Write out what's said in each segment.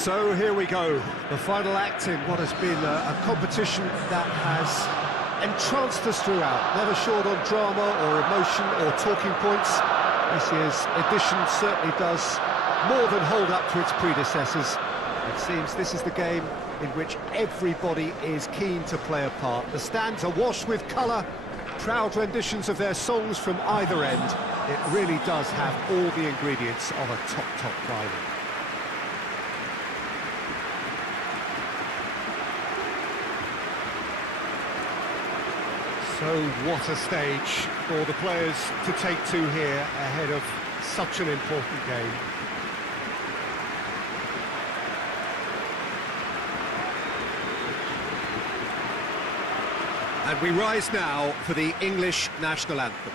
So here we go, the final act in what has been a competition that has entranced us throughout, never short on drama or emotion or talking points. This year's edition certainly does more than hold up to its predecessors. It seems this is the game in which everybody is keen to play a part. The stands are washed with colour, proud renditions of their songs from either end. It really does have all the ingredients of a top final. So what a stage for the players to take to here ahead of such an important game. And we rise now for the English national anthem.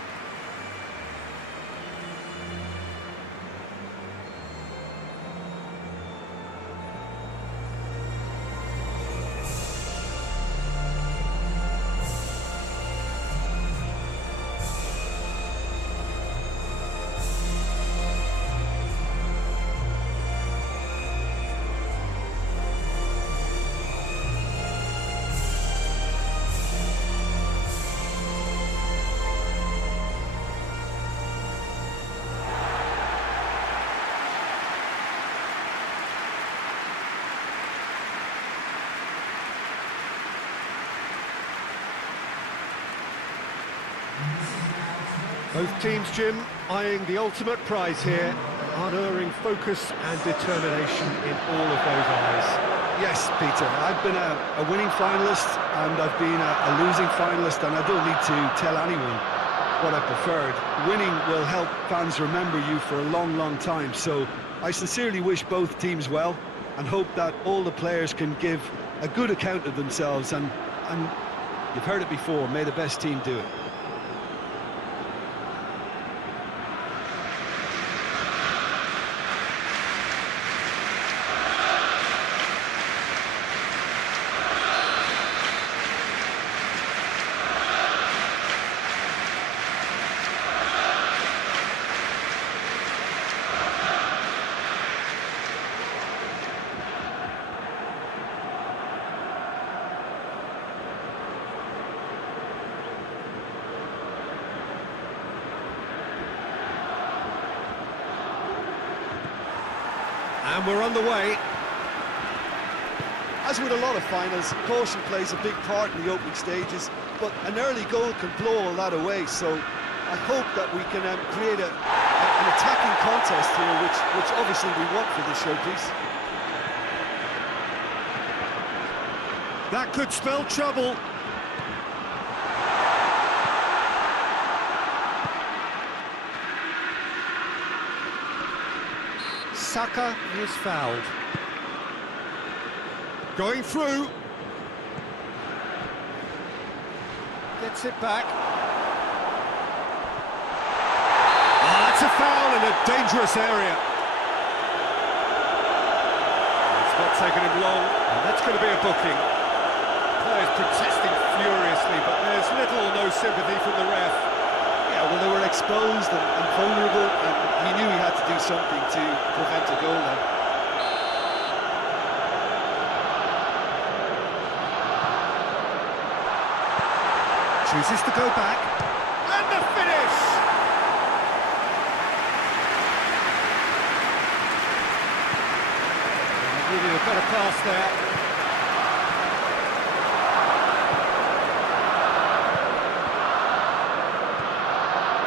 Both teams, Jim, eyeing the ultimate prize here, unerring focus and determination in all of those eyes. Yes, Peter, I've been a winning finalist and I've been a losing finalist, and I don't need to tell anyone what I preferred. Winning will help fans remember you for a long time, so I sincerely wish both teams well and hope that all the players can give a good account of themselves, and you've heard it before, may the best team do it. And we're on the way. As with a lot of finals, caution plays a big part in the opening stages, but an early goal can blow all that away, so I hope that we can create an attacking contest here, which obviously we want for this showpiece. That could spell trouble. Saka is fouled. Going through. Gets it back. Oh, that's a foul in a dangerous area. It's not taken him long, and that's going to be a booking. Players protesting furiously, but there's little or no sympathy from the ref. Yeah, well, they were exposed and vulnerable, and he knew he had to do something to prevent a goal then. Chooses to go back. And the finish! Really a better pass there.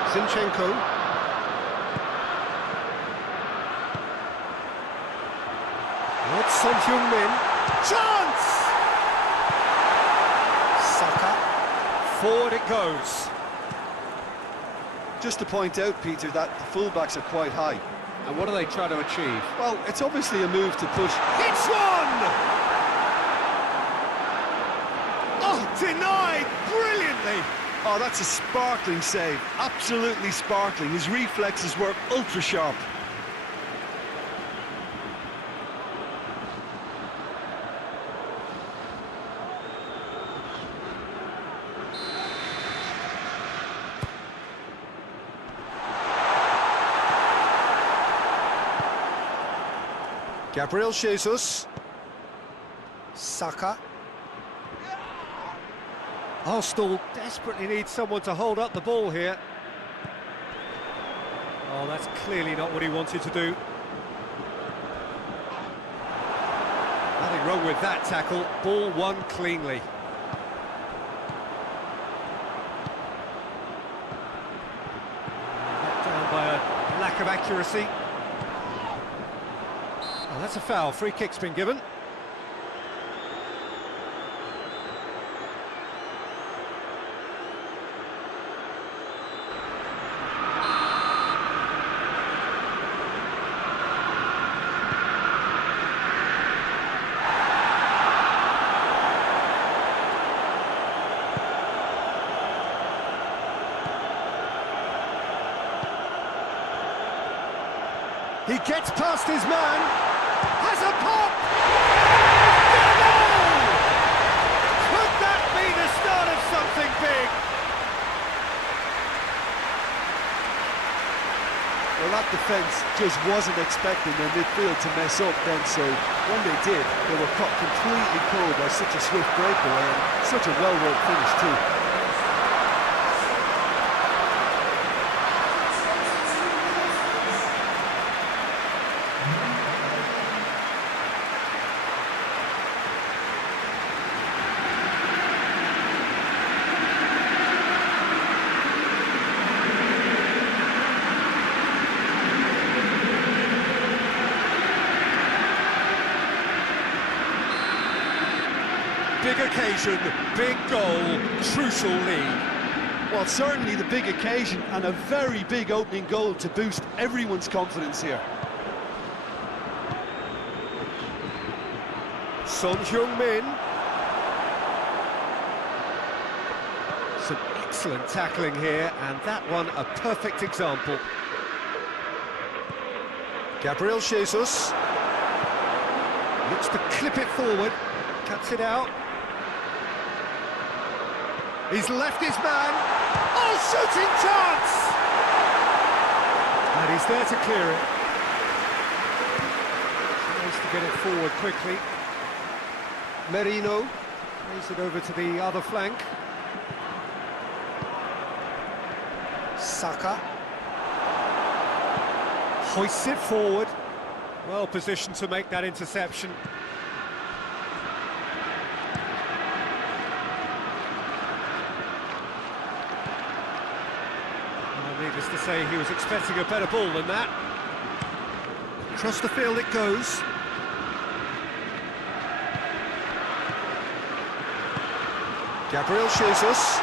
Zinchenko. What's Son Heung-min? Chance! Saka. Forward it goes. Just to point out, Peter, that the fullbacks are quite high. And what do they try to achieve? Well, it's obviously a move to push. It's one! Oh, denied brilliantly! Oh, that's a sparkling save. Absolutely sparkling. His reflexes were ultra sharp. Gabriel Jesus. Saka. Arsenal desperately need someone to hold up the ball here. Oh, that's clearly not what he wanted to do. Nothing wrong with that tackle. Ball won cleanly. Let down by a lack of accuracy. Oh, that's a foul. Free kick's been given. He gets past his man, has a pop! Goal! Could that be the start of something big? Well, that defence just wasn't expecting their midfield to mess up then, so when they did, they were caught completely cold by such a swift breakaway and such a well-worked finish too. Big occasion, big goal, crucial lead. Well, certainly the big occasion and a very big opening goal to boost everyone's confidence here. Son Heung-min. Some excellent tackling here, and that one a perfect example. Gabriel Jesus. Looks to clip it forward, cuts it out. He's left his man. Oh, shooting chance! And he's there to clear it. Tries to get it forward quickly. Merino plays it over to the other flank. Saka hoists it forward. Well positioned to make that interception. Needless to say, he was expecting a better ball than that. Across the field it goes. Gabriel Jesus.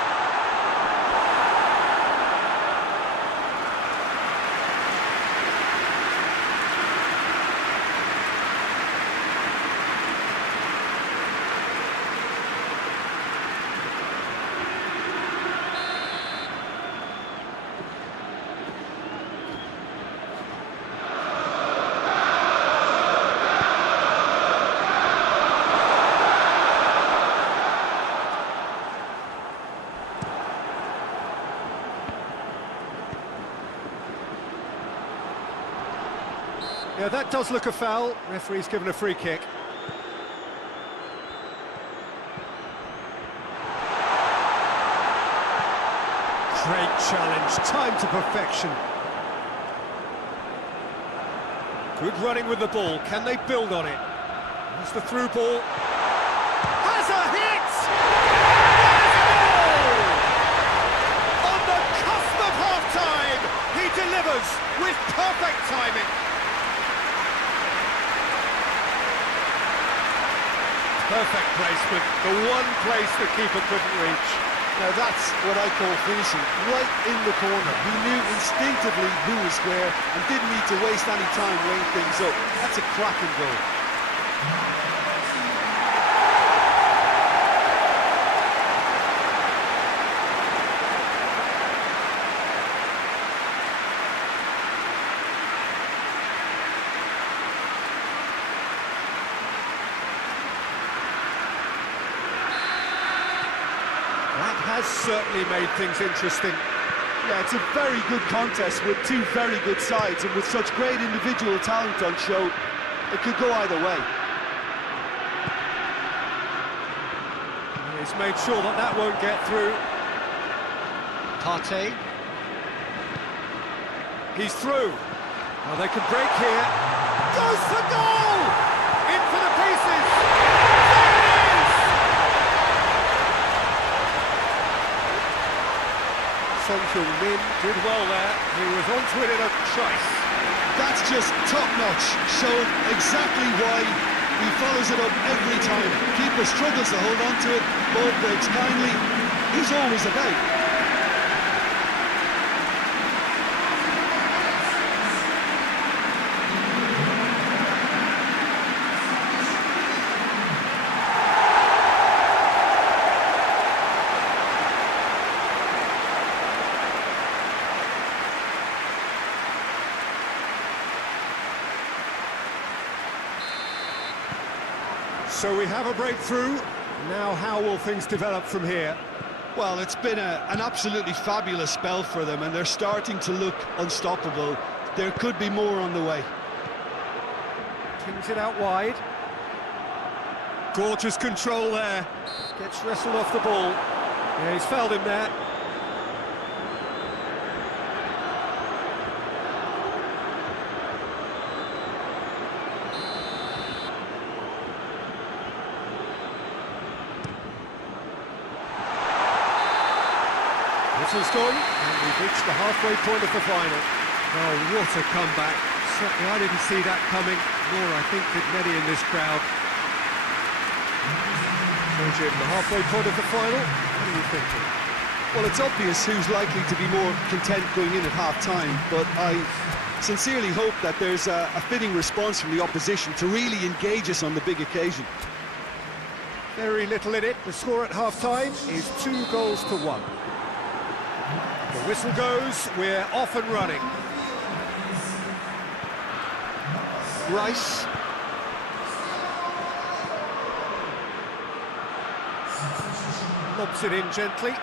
Yeah, that does look a foul. Referee's given a free kick. Great challenge, time to perfection. Good running with the ball. Can they build on it? There's the through ball. Has a hit! Goal! On the cusp of half-time, he delivers with perfect timing. Perfect placement, the one place the keeper couldn't reach. Now that's what I call finishing, right in the corner. He knew instinctively who was square and didn't need to waste any time weighing things up. That's a cracking goal. That has certainly made things interesting. Yeah, it's a very good contest with two very good sides and with such great individual talent on show. It could go either way. He's made sure that that won't get through. Partey. He's through. Well, they can break here. Goes for goal! In for the pieces! There it is! Son Heung-min did well there. He was onto it in a trice. That's just top-notch. Showed exactly why he follows it up every time. Keeper struggles to hold on to it. Ball breaks kindly. He's always about. So we have a breakthrough. Now how will things develop from here? Well, it's been an absolutely fabulous spell for them, and they're starting to look unstoppable. There could be more on the way. Pings it out wide. Gorgeous control there. Gets wrestled off the ball. Yeah, he's fouled him there. Whistle's gone, and we've reached the halfway point of the final. Oh, what a comeback. Certainly I didn't see that coming, nor I think did many in this crowd. So Jim, the halfway point of the final, what are you thinking? Well, it's obvious who's likely to be more content going in at half-time, but I sincerely hope that there's a fitting response from the opposition to really engage us on the big occasion. Very little in it. The score at half-time is 2-1. The whistle goes, we're off and running. Rice. Lobs it in gently.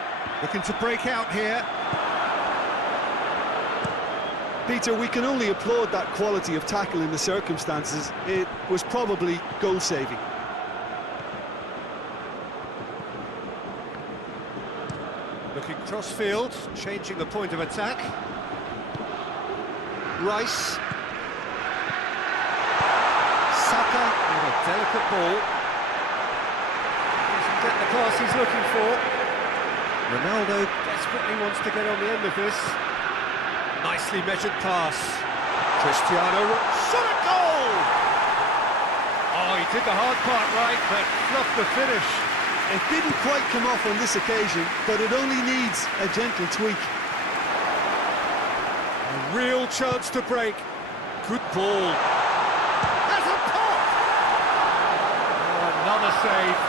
Looking to break out here. Peter, we can only applaud that quality of tackle in the circumstances. It was probably goal-saving. Looking cross-field, changing the point of attack. Rice. Saka with a delicate ball. Doesn't get the pass he's looking for. Ronaldo desperately wants to get on the end of this. Nicely measured pass. Cristiano, shot at goal! Oh, he did the hard part right, but fluffed the finish. It didn't quite come off on this occasion, but it only needs a gentle tweak. A real chance to break. Good ball. There's a pop! Oh, another save.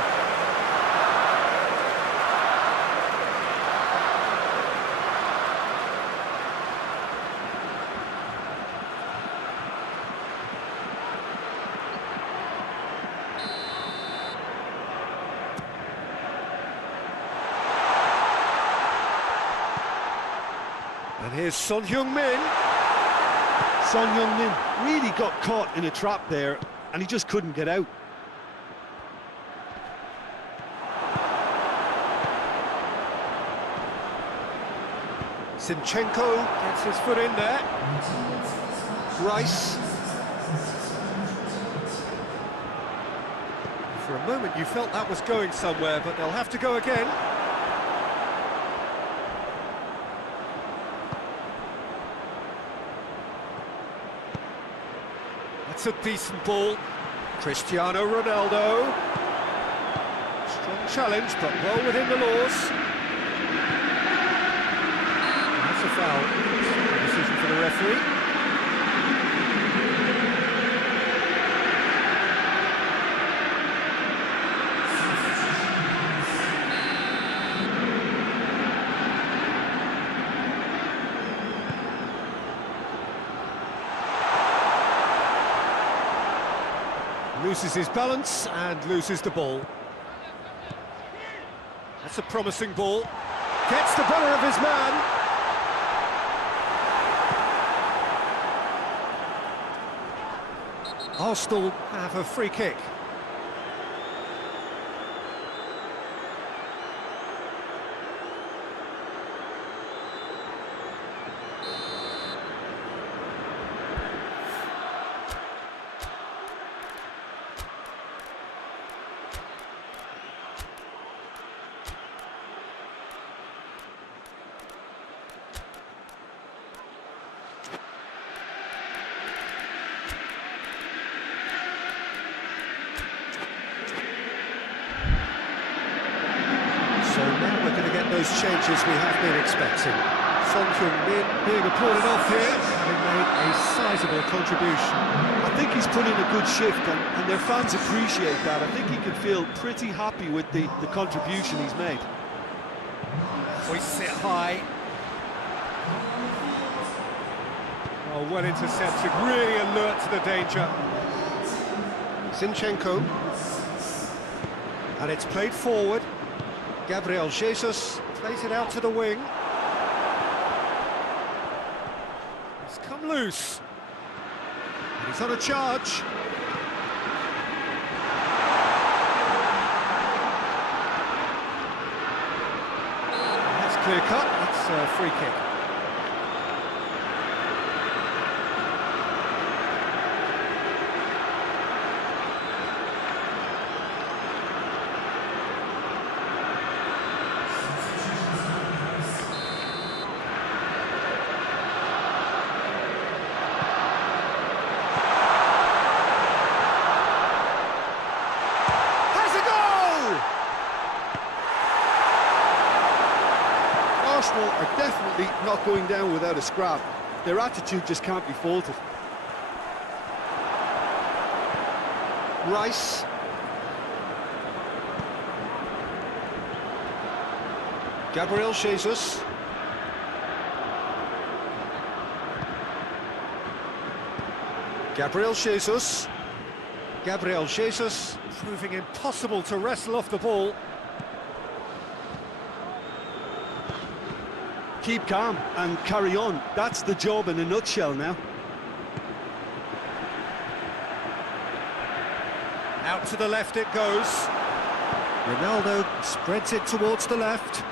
And here's Son Heung-min. Son Heung-min really got caught in a trap there, and he just couldn't get out. Zinchenko gets his foot in there. Rice. For a moment you felt that was going somewhere, but they'll have to go again. That's a decent ball. Cristiano Ronaldo. Strong challenge, but well within the laws. That's a foul. A decision for the referee. Loses his balance and loses the ball. That's a promising ball. Gets the better of his man. Arsenal have a free kick. Those changes we have been expecting. Son Heung-min being applauded off here, having made a sizable contribution. I think he's put in a good shift, and their fans appreciate that. I think he can feel pretty happy with the contribution he's made. Hoists it high. Oh, well intercepted, really alert to the danger. Zinchenko. And it's played forward. Gabriel Jesus plays it out to the wing. It's come loose. And he's on a charge. That's clear cut. That's a free kick. Arsenal are definitely not going down without a scrap. Their attitude just can't be faulted. Rice. Gabriel Jesus. Gabriel Jesus. Gabriel Jesus proving impossible to wrestle off the ball. Keep calm and carry on. That's the job in a nutshell now. Out to the left it goes. Ronaldo spreads it towards the left.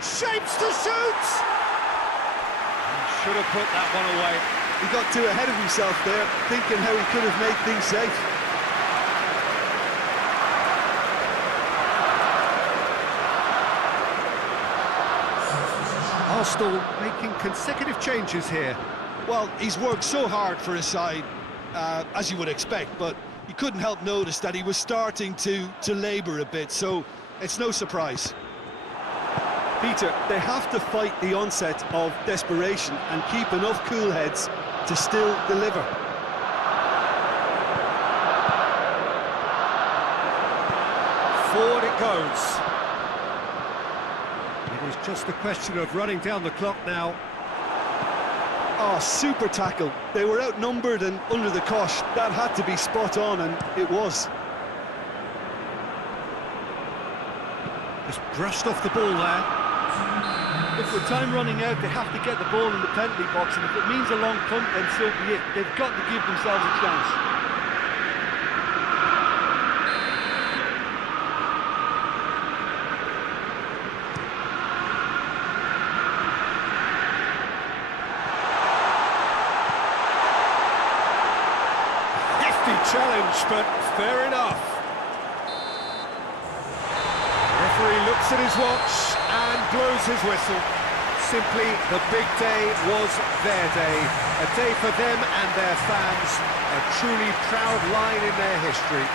Shapes to shoot! Should have put that one away. He got too ahead of himself there, thinking how he could have made things safe. Arsenal making consecutive changes here. Well, he's worked so hard for his side, as you would expect, but you couldn't help notice that he was starting to labour a bit, so it's no surprise. Peter, they have to fight the onset of desperation and keep enough cool heads to still deliver. Forward it goes. It is just a question of running down the clock now. Oh, super tackle. They were outnumbered and under the cosh. That had to be spot on, and it was. Just brushed off the ball there. Look, with time running out, they have to get the ball in the penalty box, and if it means a long punt, then so be it. They've got to give themselves a chance. Challenge, but fair enough. The referee looks at his watch and blows his whistle. Simply, the big day was their day. A day for them and their fans. A truly proud line in their history.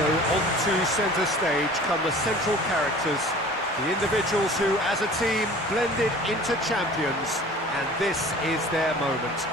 So on to centre stage come the central characters, the individuals who, as a team, blended into champions. And this is their moment.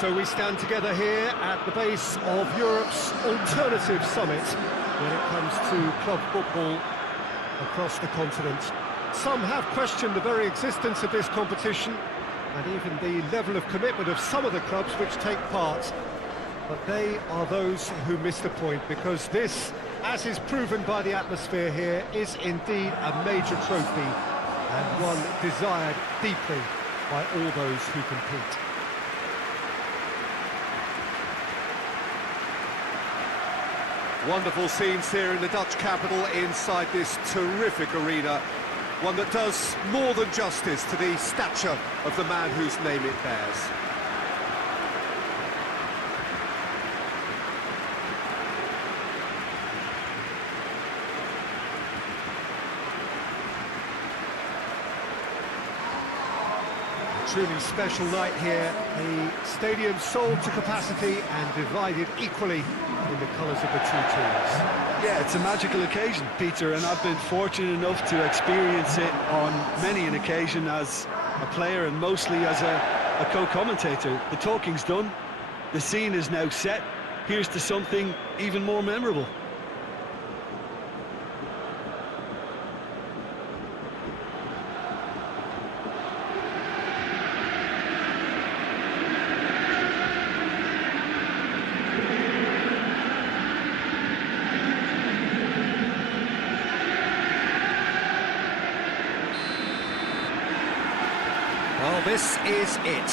So we stand together here at the base of Europe's alternative summit when it comes to club football across the continent. Some have questioned the very existence of this competition and even the level of commitment of some of the clubs which take part. But they are those who miss the point, because this, as is proven by the atmosphere here, is indeed a major trophy and one desired deeply by all those who compete. Wonderful scenes here in the Dutch capital inside this terrific arena. One that does more than justice to the stature of the man whose name it bears. Truly special night here. The stadium sold to capacity and divided equally in the colours of the two teams. Yeah, it's a magical occasion, Peter, and I've been fortunate enough to experience it on many an occasion as a player and mostly as a co-commentator. The talking's done, the scene is now set. Here's to something even more memorable. Well, this is it.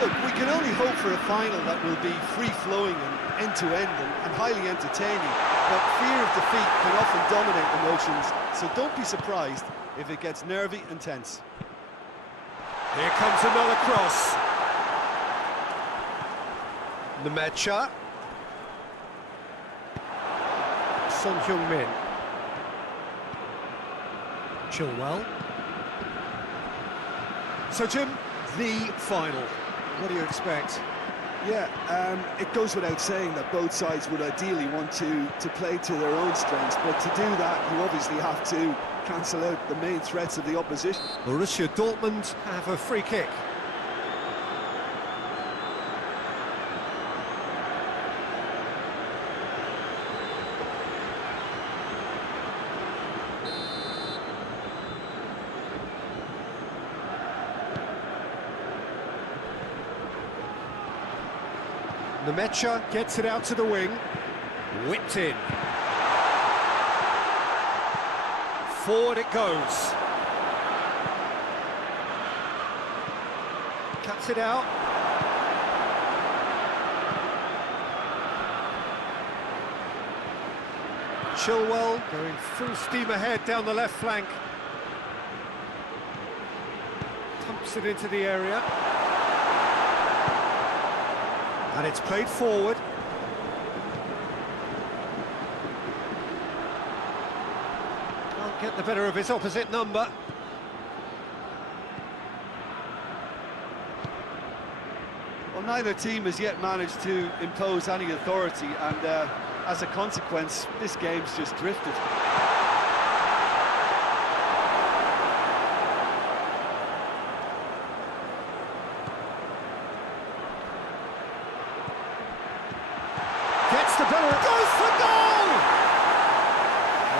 Look, we can only hope for a final that will be free-flowing and end-to-end and highly entertaining, but fear of defeat can often dominate emotions, so don't be surprised if it gets nervy and tense. Here comes another cross. Nemecha. Son Heung-min. Chilwell. So, Jim, the final. What do you expect? Yeah, it goes without saying that both sides would ideally want to play to their own strengths, but to do that, you obviously have to cancel out the main threats of the opposition. Borussia Dortmund have a free kick. Nemecha gets it out to the wing. Whipped in. Forward it goes. Cuts it out. Chilwell going full steam ahead down the left flank. Pumps it into the area. And it's played forward. Can't get the better of his opposite number. Well, neither team has yet managed to impose any authority, and as a consequence, this game's just drifted. Gets the better, goes for goal!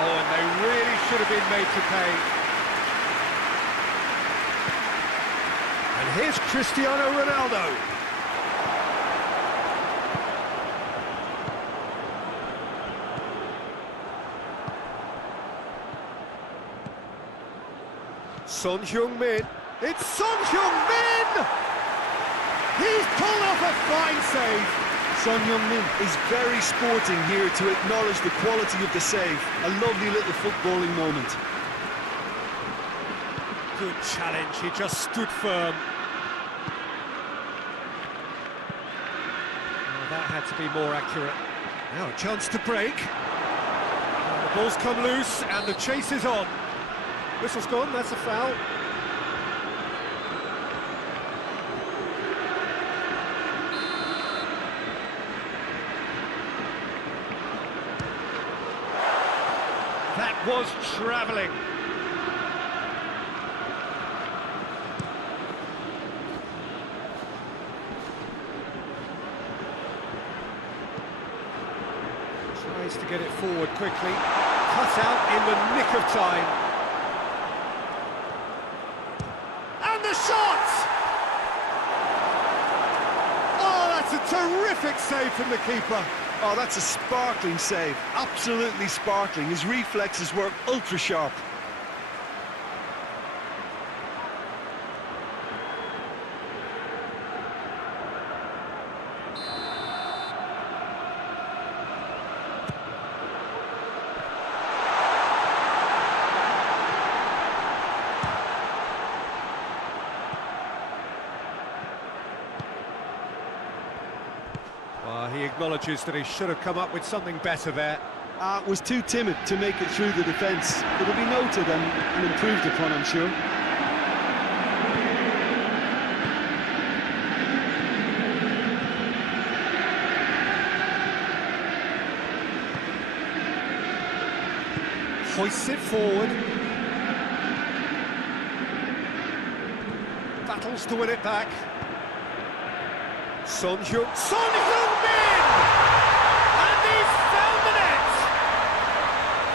Oh, and they really should have been made to pay. And here's Cristiano Ronaldo. Son Heung-min. It's Son Heung-min! He's pulled off a fine save. Son Heung-min is very sporting here to acknowledge the quality of the save. A lovely little footballing moment. Good challenge, he just stood firm. Oh, that had to be more accurate. Now a chance to break. The ball's come loose and the chase is on. Whistle's gone, that's a foul. That was travelling. Tries to get it forward quickly. Cut out in the nick of time. And the shot! Oh, that's a terrific save from the keeper. Oh, that's a sparkling save. Absolutely sparkling. His reflexes were ultra-sharp. He acknowledges that he should have come up with something better there. Was too timid to make it through the defence. It'll be noted and improved upon, I'm sure. Hoists it forward. Battles to win it back. Son Heung-min! And he's found the net!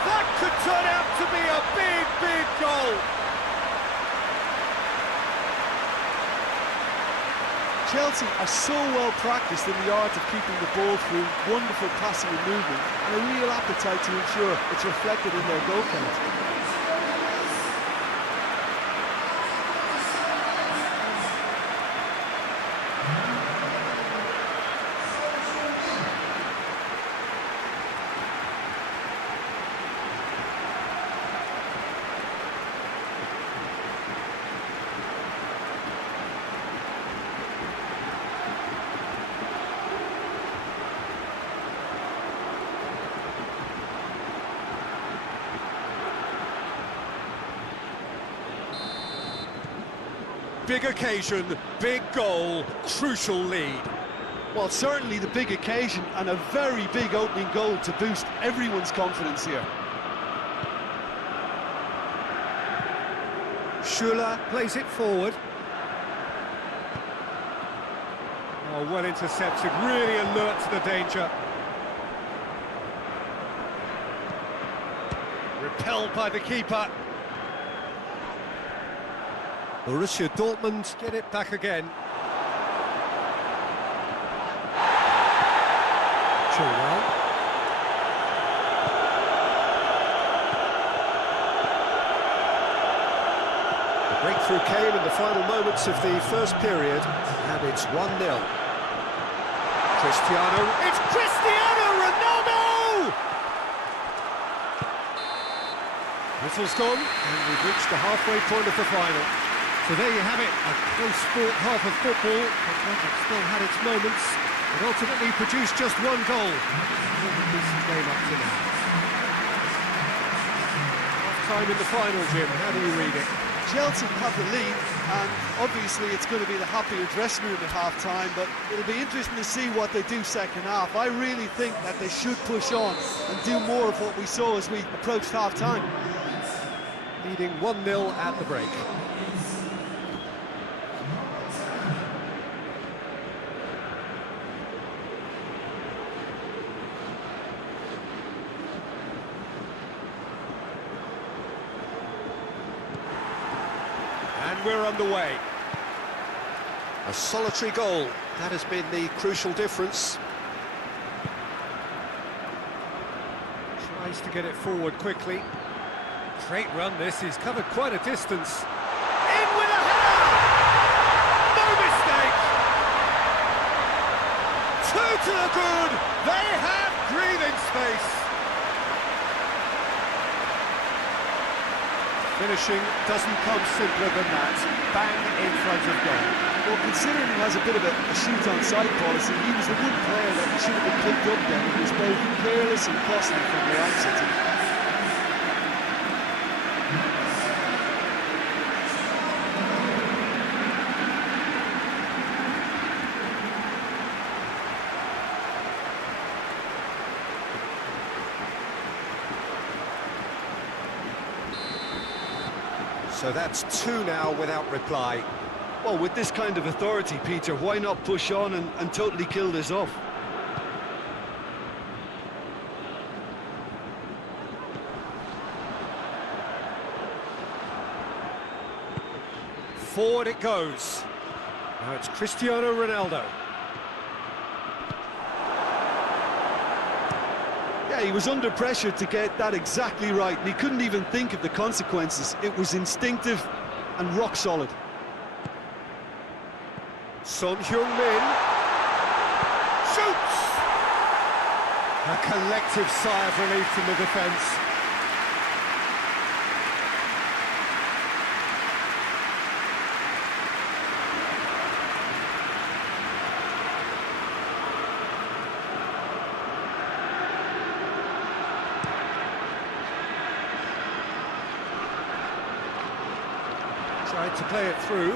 That could turn out to be a big, big goal. Chelsea are so well practiced in the art of keeping the ball through, wonderful passing and movement, and a real appetite to ensure it's reflected in their goal count. Big occasion, big goal, crucial lead. Well, certainly the big occasion and a very big opening goal to boost everyone's confidence here. Schuller plays it forward. Oh, well intercepted, really alert to the danger. Repelled by the keeper. Borussia Dortmund get it back again. Chilwell. The breakthrough came in the final moments of the first period, and it's 1-0. It's Cristiano Ronaldo! Whistle's gone, and we've reached the halfway point of the final. So there you have it, a close-fought half of football, but one that still had its moments, and ultimately produced just one goal. A decent game up to now. Half-time in the final, Jim, how do you read it? Chelsea have the lead, and obviously it's going to be the happier dressing room at half-time, but it'll be interesting to see what they do second half. I really think that they should push on and do more of what we saw as we approached half-time. Leading 1-0 at the break. And we're underway. A solitary goal, that has been the crucial difference. Tries to get it forward quickly. Great run this, he's covered quite a distance. In with a header! No mistake! Two to the good! They have breathing space! Finishing doesn't come simpler than that. Bang in front of goal. Well, considering he has a bit of a shoot-on-side policy, he was the one player that should have been picked up then. He was both careless and costly from the outset. So that's two now without reply. Well, with this kind of authority, Peter, why not push on and totally kill this off? Forward it goes. Now it's Cristiano Ronaldo. Yeah, he was under pressure to get that exactly right, and he couldn't even think of the consequences. It was instinctive and rock solid. Son Heung-min shoots! A collective sigh of relief from the defence. Tried to play it through.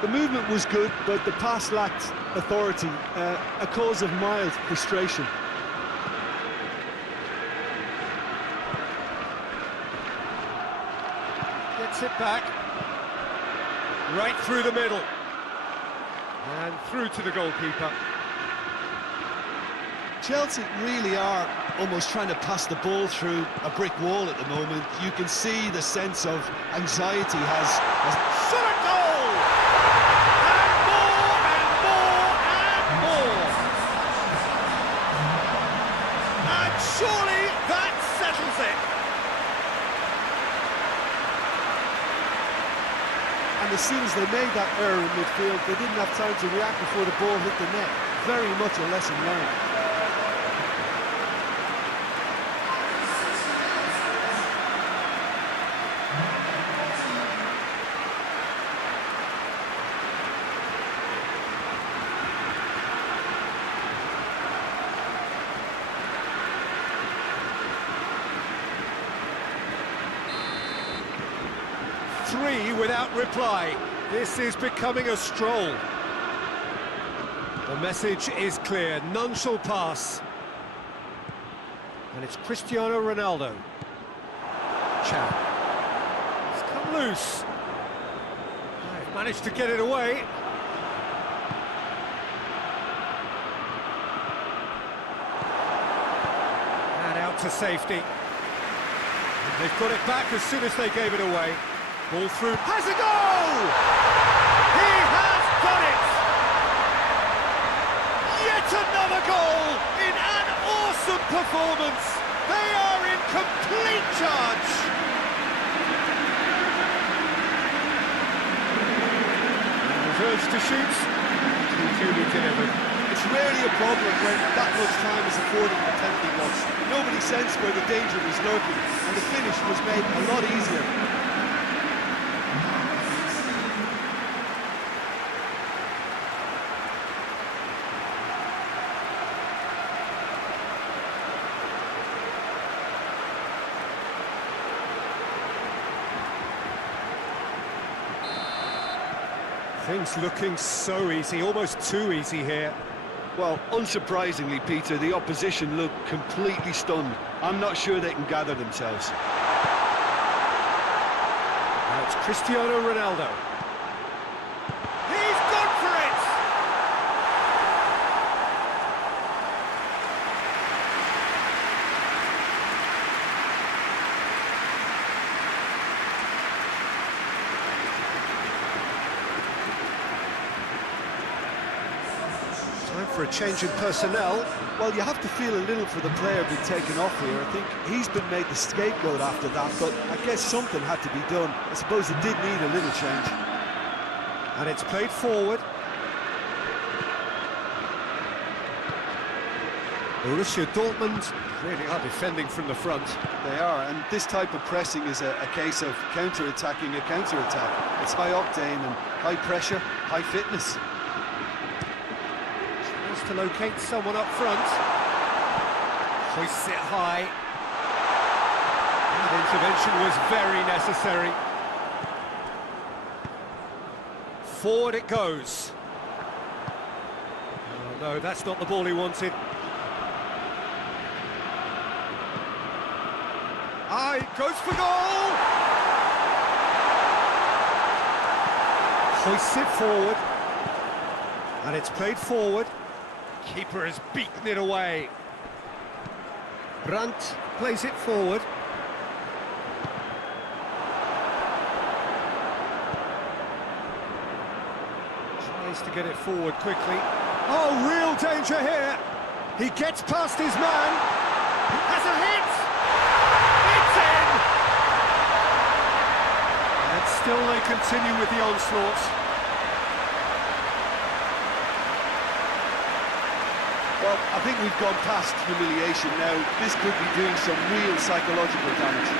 The movement was good, but the pass lacked authority, a cause of mild frustration. Gets it back. Right through the middle. And through to the goalkeeper. Chelsea really are almost trying to pass the ball through a brick wall at the moment. You can see the sense of anxiety has shot a goal! And more and more and more! And surely that settles it! And as soon as they made that error in midfield, they didn't have time to react before the ball hit the net. Very much a lesson learned. Three without reply. This is becoming a stroll. The message is clear, none shall pass. And it's Cristiano Ronaldo. Chan. It's come loose. They've managed to get it away. And out to safety. They've got it back as soon as they gave it away. Ball through, has a goal! He has done it! Yet another goal in an awesome performance! They are in complete charge! Reverse to shoot, duly delivered. It's rarely a problem when that much time is afforded in the penalty box. Nobody sensed where the danger was lurking, and the finish was made a lot easier. Things looking so easy, almost too easy here. Well, unsurprisingly, Peter, the opposition look completely stunned. I'm not sure they can gather themselves. Now it's Cristiano Ronaldo. He's gone for it! Time for a change in personnel. Well, you have to feel a little for the player being taken off here. I think he's been made the scapegoat after that, but I guess something had to be done. I suppose it did need a little change. And it's played forward. Borussia Dortmund really are defending from the front. They are, and this type of pressing is a case of counter-attacking a counter-attack. It's high octane and high pressure, high fitness. To locate someone up front. Hoists it high. That intervention was very necessary. Forward it goes. Oh no, that's not the ball he wanted. He goes for goal! Hoists it forward. And it's played forward. Keeper has beaten it away. Brandt plays it forward. Needs to get it forward quickly. Oh, real danger here. He gets past his man. He has a hit. It's in. And still they continue with the onslaught. Well, I think we've gone past humiliation now. This could be doing some real psychological damage.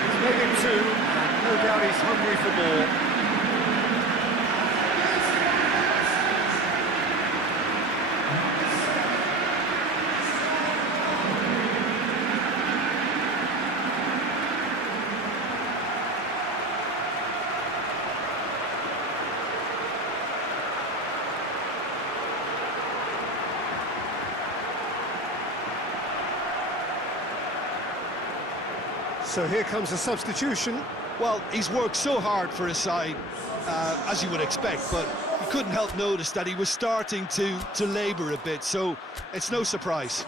He's made it two, and no doubt he's hungry for more. So here comes a substitution. Well, he's worked so hard for his side, as you would expect, but you couldn't help notice that he was starting to labour a bit, so it's no surprise.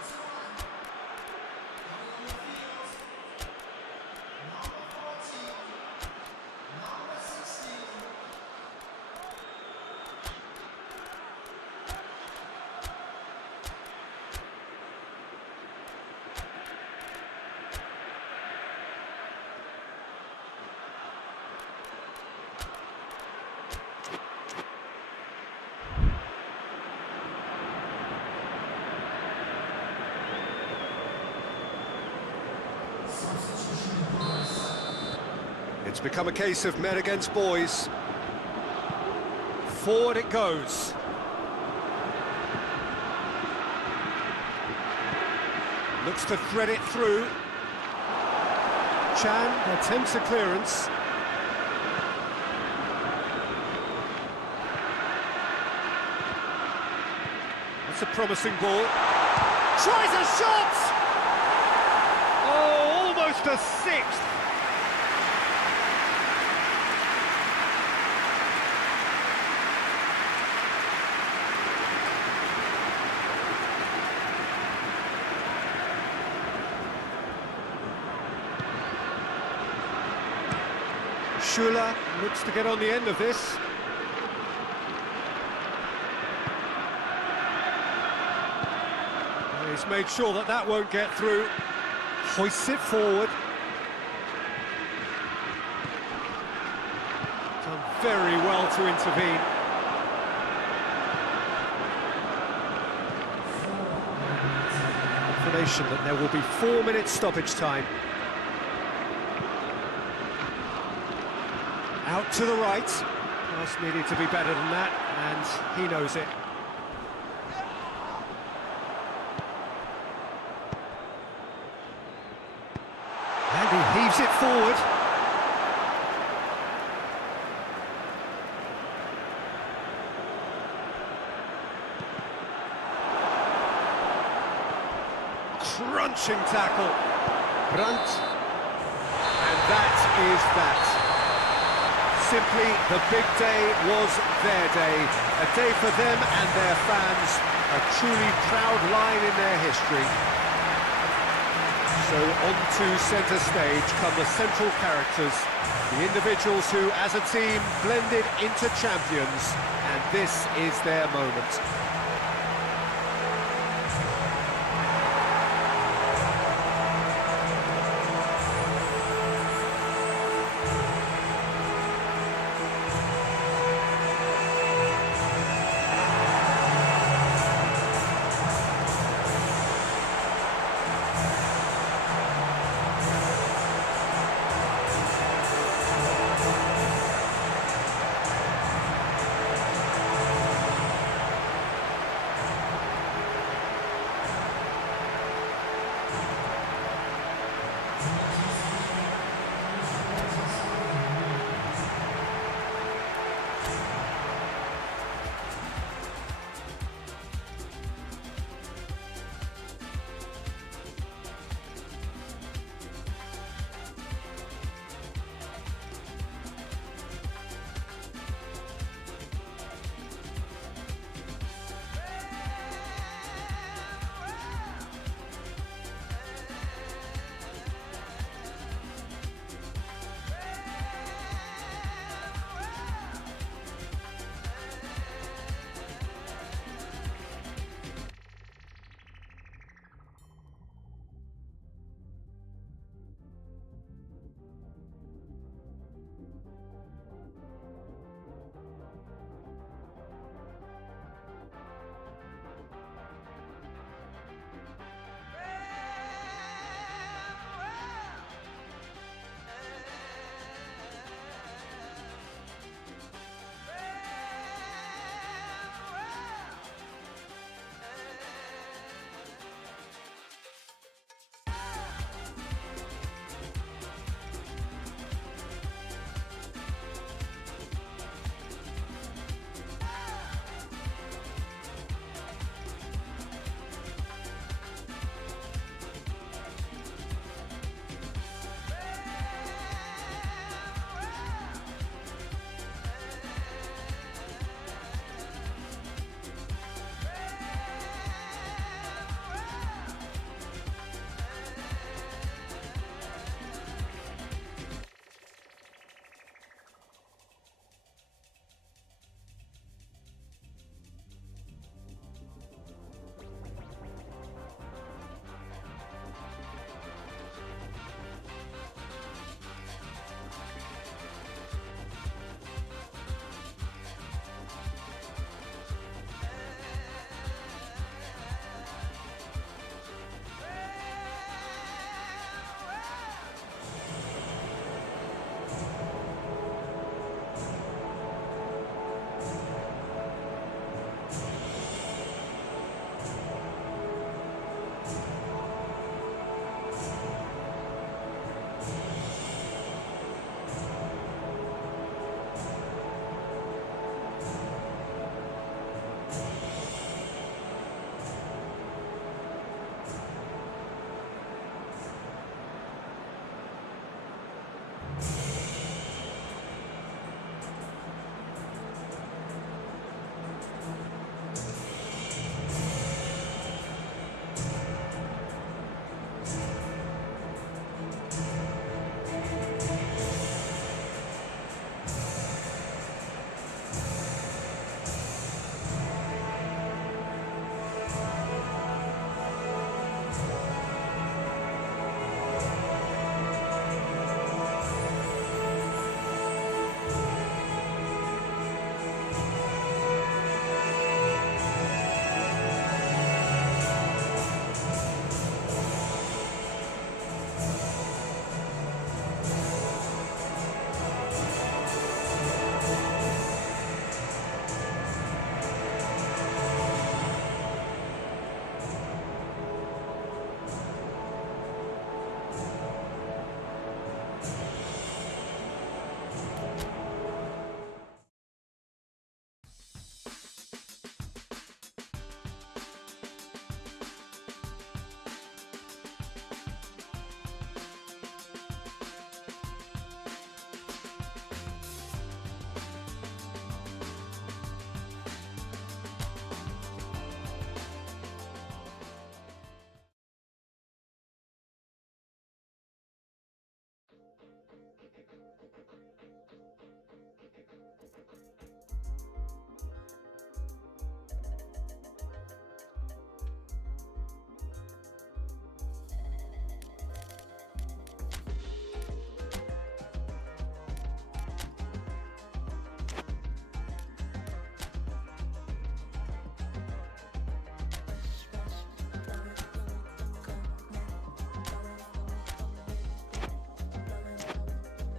It's become a case of men against boys. Forward it goes. Looks to thread it through. Chan attempts a clearance. That's a promising ball. Tries a shot! Oh, almost a sixth. Schuler looks to get on the end of this. He's made sure that that won't get through. Hoists it forward. Done very well to intervene. Confirmation that there will be 4 minutes stoppage time. Out to the right. Pass needed to be better than that, and he knows it. And he heaves it forward. Crunching tackle. Brandt. And that is that. Simply, the big day was their day. A day for them and their fans. A truly proud line in their history. So onto centre stage come the central characters, the individuals who, as a team, blended into champions, and this is their moment.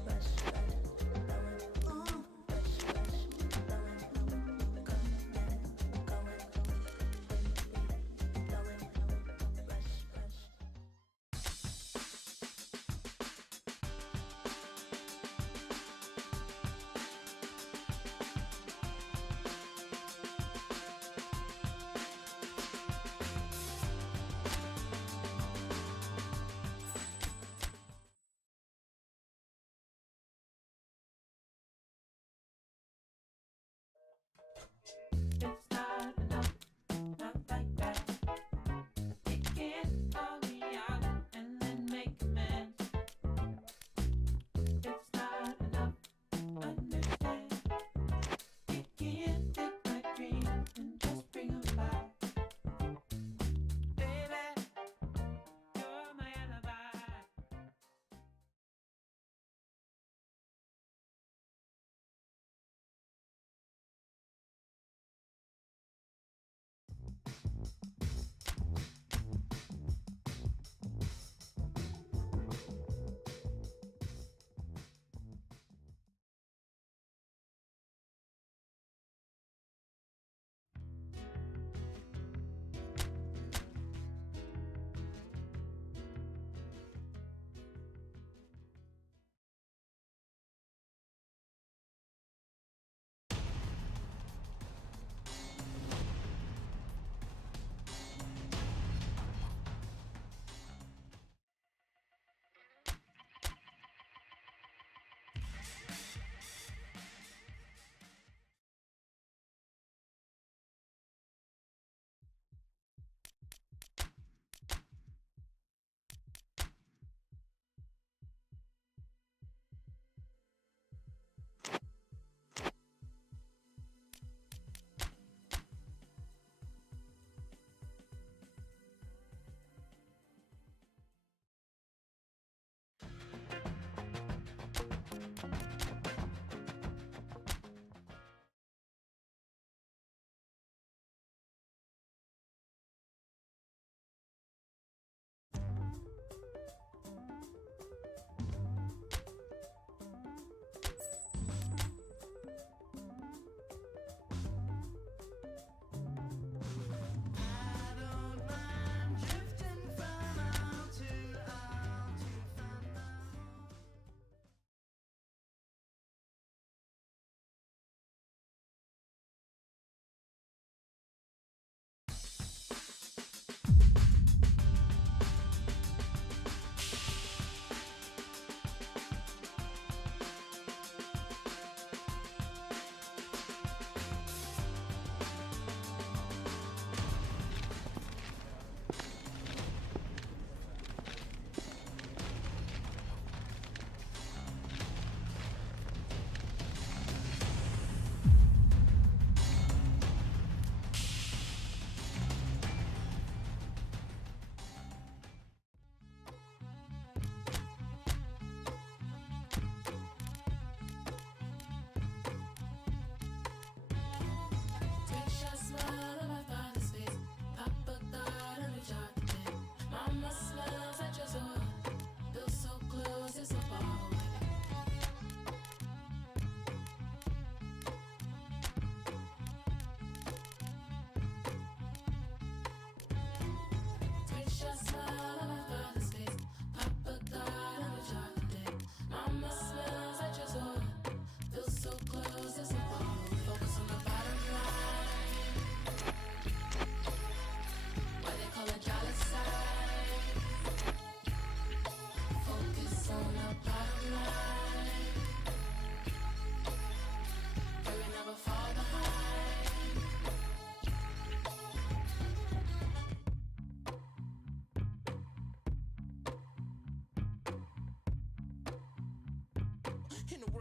Rush,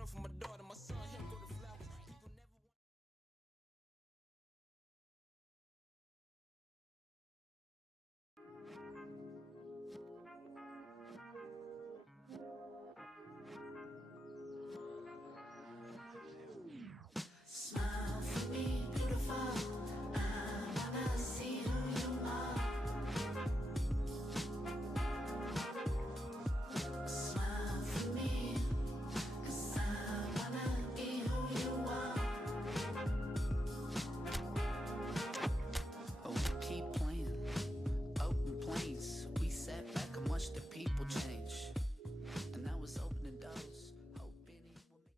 run for my daughter, my son, him go to flowers. People never Smile for me, beautiful. I wanna see who you are. Smile for me, 'cause I wanna be who you are. Oh, keep playing. Open planes. We sat back and watched the people change. And I was opening doors, hoping he will make.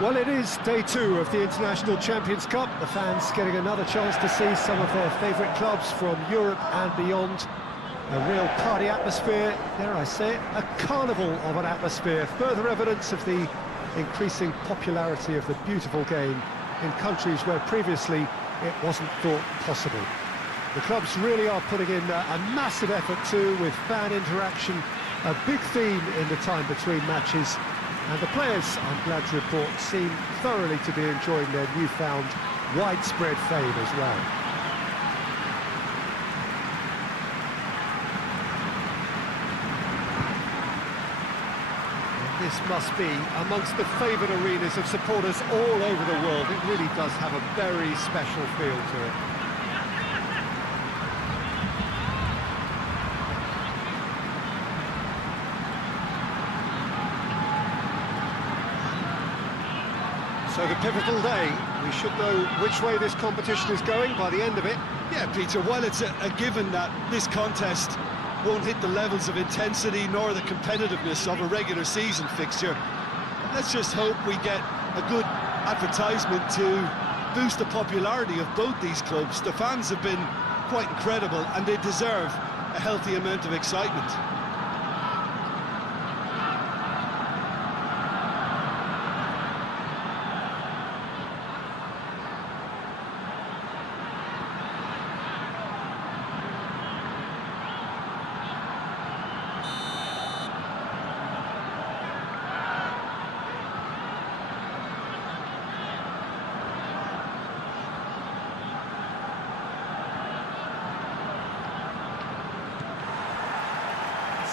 Well, it is day 2 of the International Champions Cup. The fans getting another chance to see some of their favourite clubs from Europe and beyond. A real party atmosphere, dare I say it, a carnival of an atmosphere. Further evidence of the increasing popularity of the beautiful game in countries where previously it wasn't thought possible. The clubs really are putting in a massive effort too, with fan interaction, a big theme in the time between matches. And the players, I'm glad to report, seem thoroughly to be enjoying their newfound widespread fame as well. And this must be amongst the favoured arenas of supporters all over the world. It really does have a very special feel to it. So the pivotal day, we should know which way this competition is going by the end of it. Yeah, Peter, while it's a given that this contest won't hit the levels of intensity nor the competitiveness of a regular season fixture, let's just hope we get a good advertisement to boost the popularity of both these clubs. The fans have been quite incredible and they deserve a healthy amount of excitement.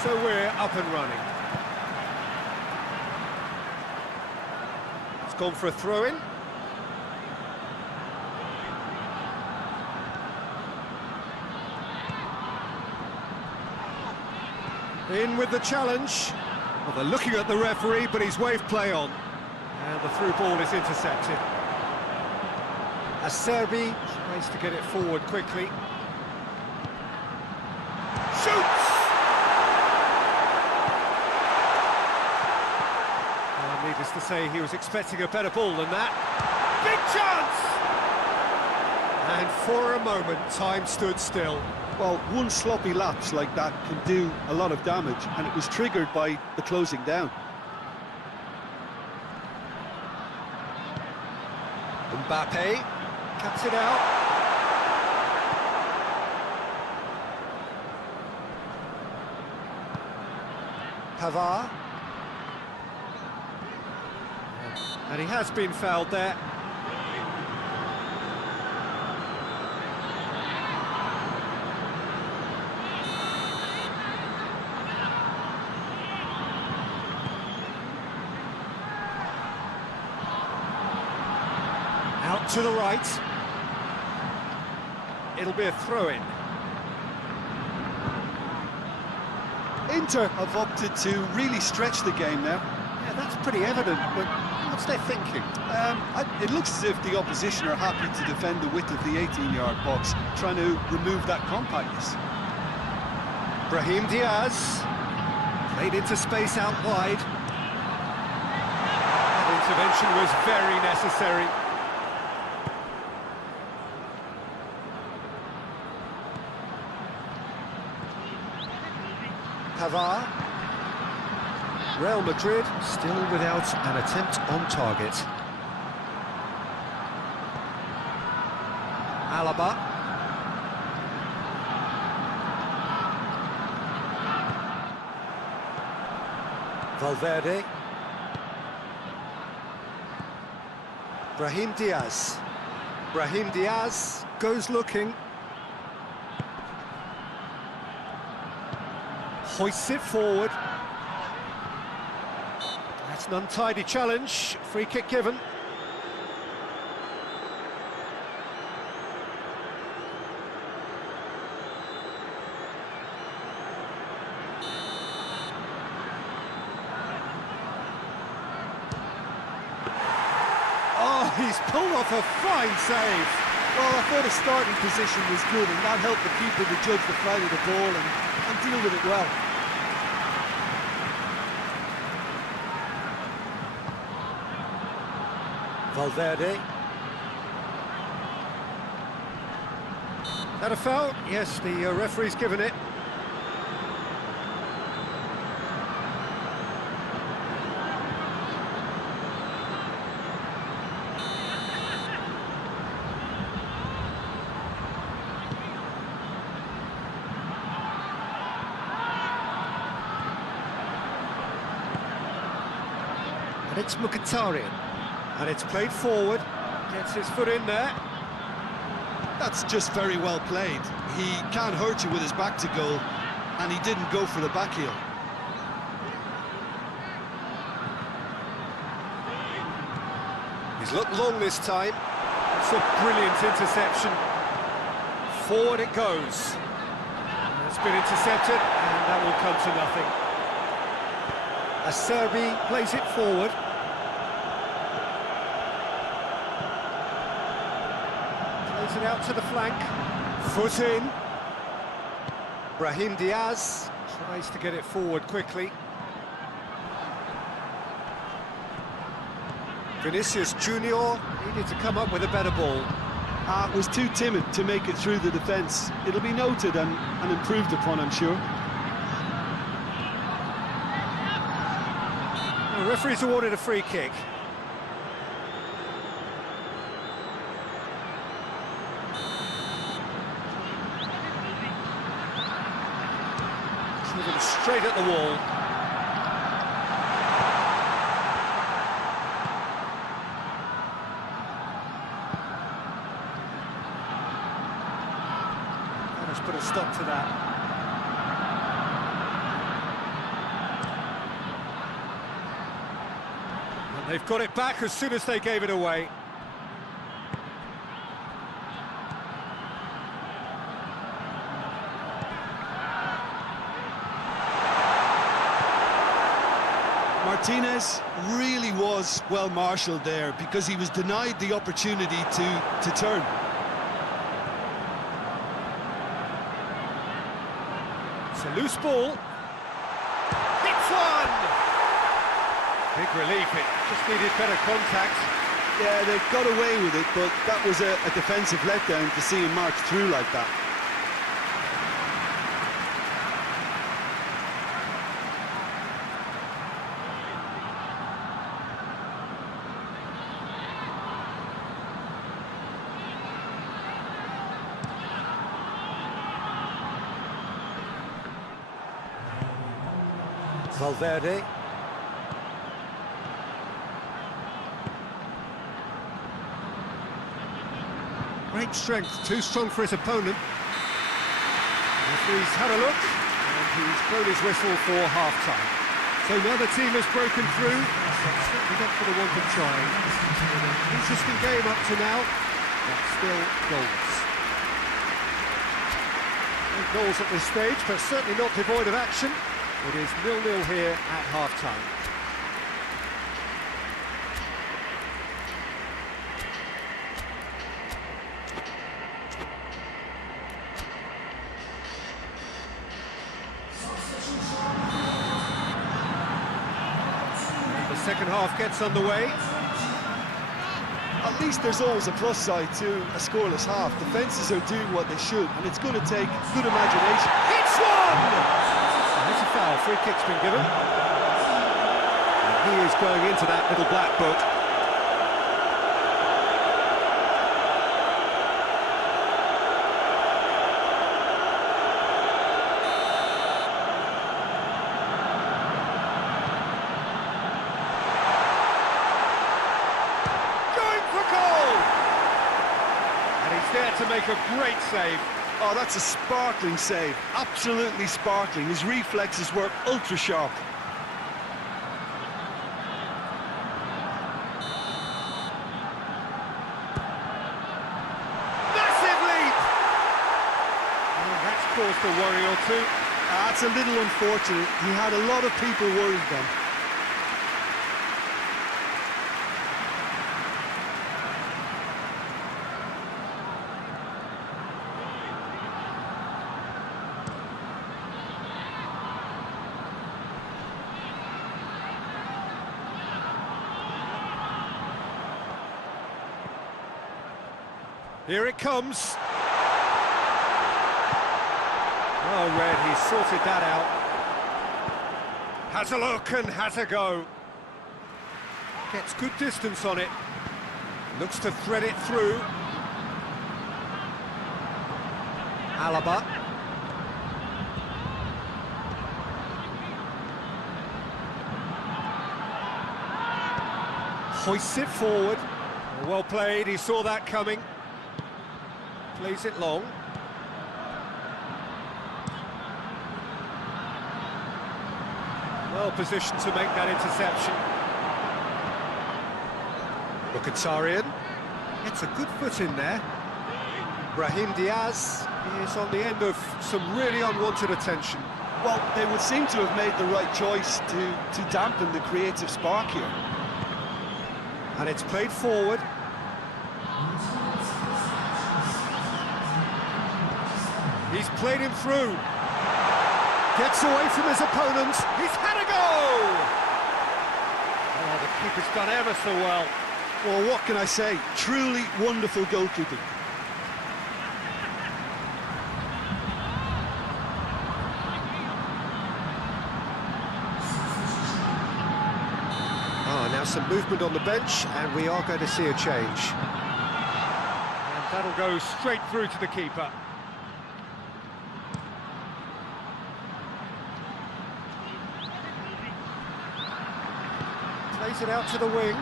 So we're up and running. It's gone for a throw-in. In with the challenge. Well, they're looking at the referee, but he's waved play on. And the through ball is intercepted. Acerbi tries to get it forward quickly. Shoots! Well, needless to say, he was expecting a better ball than that. Big chance! And for a moment, time stood still. Well, one sloppy lapse like that can do a lot of damage, and it was triggered by the closing down. Mbappe cuts it out. Pavard. And he has been fouled there. Out to the right. It'll be a throw-in. Inter have opted to really stretch the game now. Yeah, that's pretty evident, but what's they thinking? It looks as if the opposition are happy to defend the width of the 18-yard box, trying to remove that compactness. Brahim Diaz. Played into space out wide. That intervention was very necessary. Pavard. Real Madrid still without an attempt on target. Alaba. Valverde. Brahim Diaz. Brahim Diaz goes looking. Hoists it forward. That's an untidy challenge. Free kick given. Oh, he's pulled off a fine save. Well, I thought his starting position was good, and that helped the keeper to judge the flight of the ball and deal with it well. Valverde. That a foul? Yes, the referee's given it. And it's Mkhitaryan. And it's played forward. Gets his foot in there. That's just very well played. He can't hurt you with his back to goal, and he didn't go for the back heel. He's looked long this time. It's a brilliant interception. Forward it goes. And it's been intercepted, and that will come to nothing. Acerbi plays it forward. Plays it out to the flank. Foot in. Brahim Diaz tries to get it forward quickly. Vinicius Junior needed to come up with a better ball. Was too timid to make it through the defence. It'll be noted and improved upon, I'm sure. The referee's awarded a free kick. Driven straight at the wall. That has put a stop to that. They've got it back as soon as they gave it away. Martinez really was well marshalled there because he was denied the opportunity to turn. It's a loose ball. Hits one! Big relief, it just needed better contact. Yeah, they got away with it, but that was a defensive letdown to see him march through like that. Valverde. Great strength, too strong for his opponent. Referee's had a look, and he's blown his whistle for half-time. So now the team has broken through, but certainly not for the want of trying. An interesting game up to now, but still goals. No goals at this stage, but certainly not devoid of action. It is 0-0 here at half-time. And the second half gets underway. At least there's always a plus side to a scoreless half. Defences are doing what they should, and it's going to take good imagination. Hits one! There's a foul, free kick's been given. And he is going into that little black book. Going for goal! And he's there to make a great save. Oh, that's a sparkling save. Absolutely sparkling. His reflexes were ultra sharp. Massive lead! Oh, that's caused a worry or two. That's a little unfortunate. He had a lot of people worried then. Here it comes. Oh, Red, he's sorted that out. Has a look and has a go. Gets good distance on it. Looks to thread it through. Alaba. Hoists it forward. Well played, he saw that coming. Plays it long. Well positioned to make that interception. Mkhitaryan gets a good foot in there. Brahim Diaz is on the end of some really unwanted attention. Well, they would seem to have made the right choice to dampen the creative spark here. And it's played forward. He's played him through. Gets away from his opponent. He's had a go! Oh, the keeper's done ever so well. Well, what can I say? Truly wonderful goalkeeping. Now some movement on the bench, and we are going to see a change. And that'll go straight through to the keeper. Plays it out to the wing.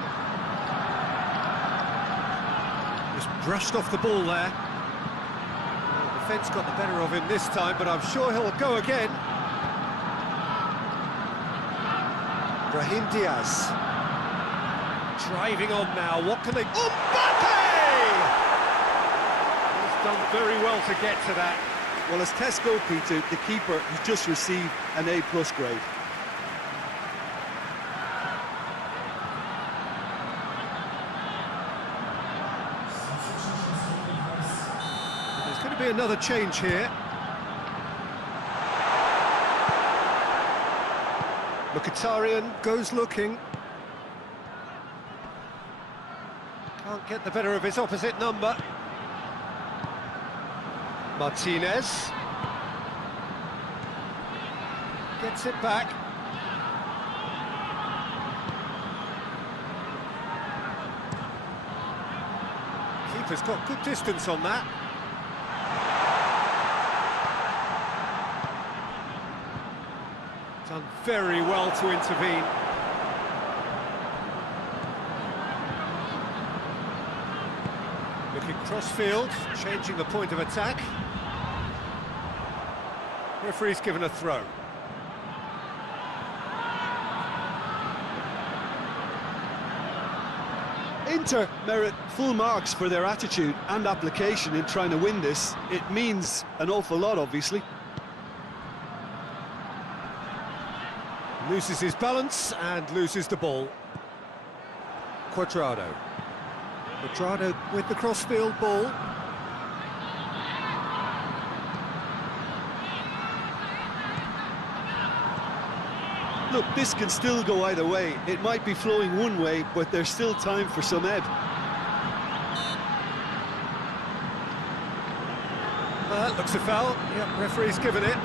Just brushed off the ball there. Well, the defence got the better of him this time, but I'm sure he'll go again. Brahim Diaz. Driving on now, what can they... Mbappe! He's done very well to get to that. Well, as tests go, Peter, the keeper has just received an A+ grade. There's going to be another change here. Mkhitaryan goes looking. Can't get the better of his opposite number. Martinez. Gets it back. Keeper's got good distance on that. Done very well to intervene. Looking cross-field, changing the point of attack. Referee's given a throw. Inter merit full marks for their attitude and application in trying to win this. It means an awful lot, obviously. Loses his balance and loses the ball. Quadrado. Quadrado with the cross-field ball. Look, this can still go either way. It might be flowing one way, but there's still time for some ebb. Looks a foul. Yep, referee's given it.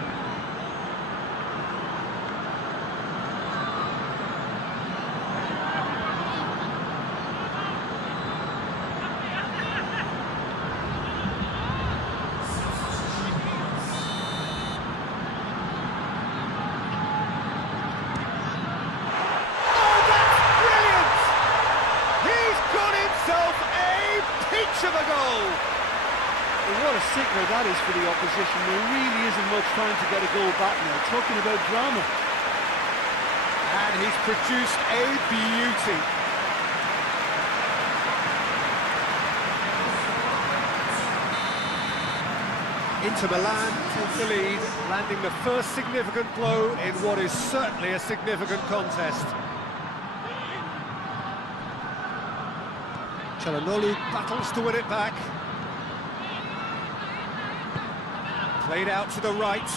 Of a goal! Well, what a sickener that is for the opposition. There really isn't much time to get a goal back now. Talking about drama. And he's produced a beauty. Inter Milan take the lead, landing the first significant blow in what is certainly a significant contest. Çalhanoğlu battles to win it back. Played out to the right.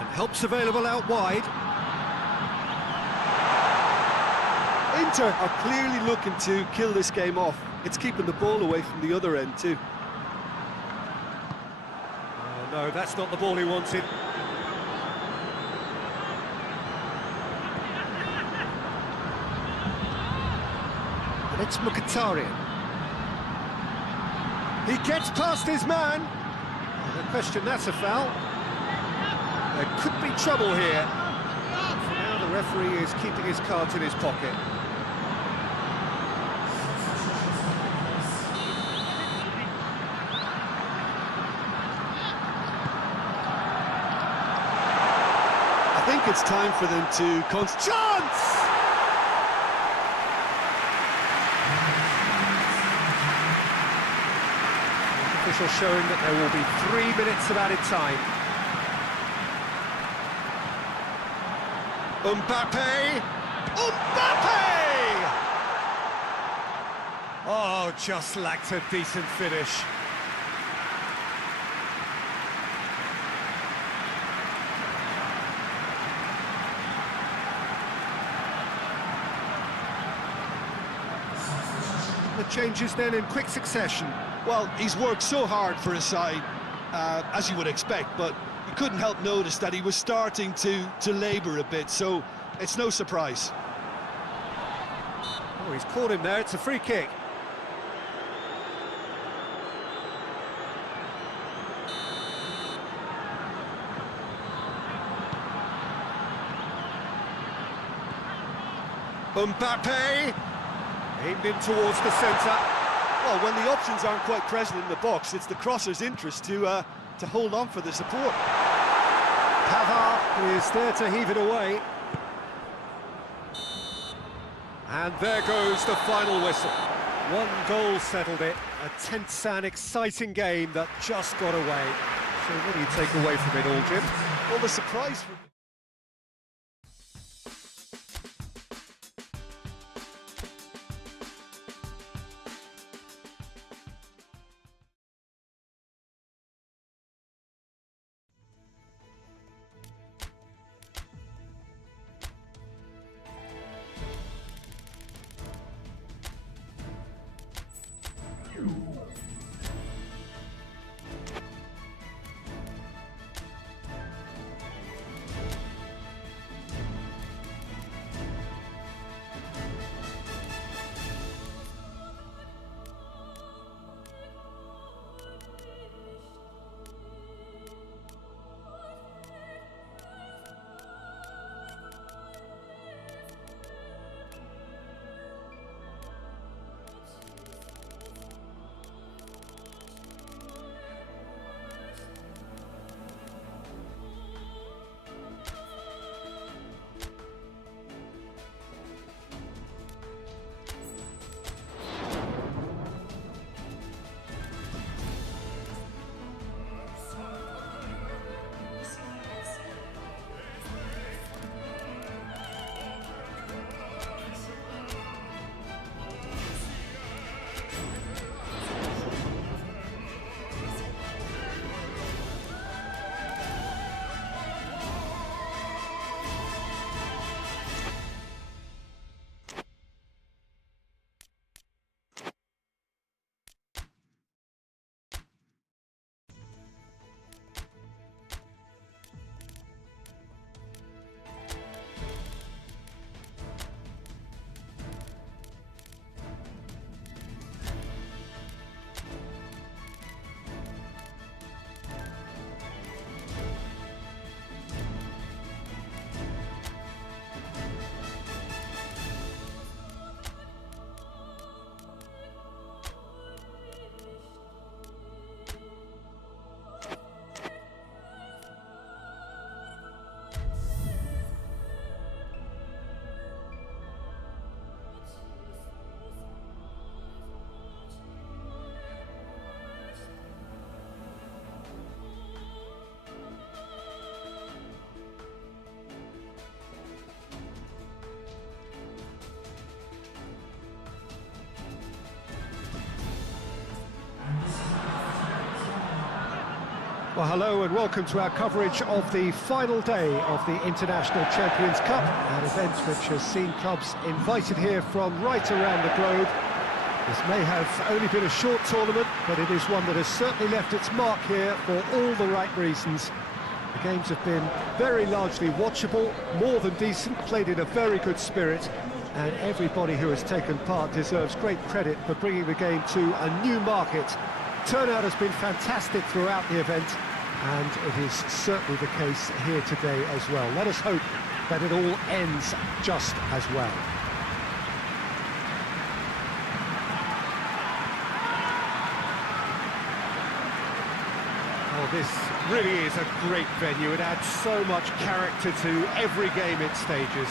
And help's available out wide. Inter are clearly looking to kill this game off. It's keeping the ball away from the other end too. Oh no, that's not the ball he wanted. It's Mkhitaryan. He gets past his man. No question, that's a foul. There could be trouble here. For now, the referee is keeping his cards in his pocket. I think it's time for them to chance! Official showing that there will be 3 minutes of added time. Mbappe! Mbappe! Oh, just lacked a decent finish. The changes then in quick succession. Well, he's worked so hard for his side, as you would expect, but you couldn't help notice that he was starting to labour a bit, so it's no surprise. Oh, he's caught him there, it's a free kick. Mbappe! Aimed in towards the centre. Well, when the options aren't quite present in the box, it's the crosser's interest to hold on for the support. Pavard is there to heave it away. And there goes the final whistle. One goal settled it. A tense and exciting game that just got away. So what do you take away from it all, Jim? Well, the surprise for Well, hello and welcome to our coverage of the final day of the International Champions Cup, an event which has seen clubs invited here from right around the globe. This may have only been a short tournament, but it is one that has certainly left its mark here for all the right reasons. The games have been very largely watchable, more than decent, played in a very good spirit, and everybody who has taken part deserves great credit for bringing the game to a new market. Turnout has been fantastic throughout the event, and it is certainly the case here today as well. Let us hope that it all ends just as well. Oh, this really is a great venue. It adds so much character to every game it stages.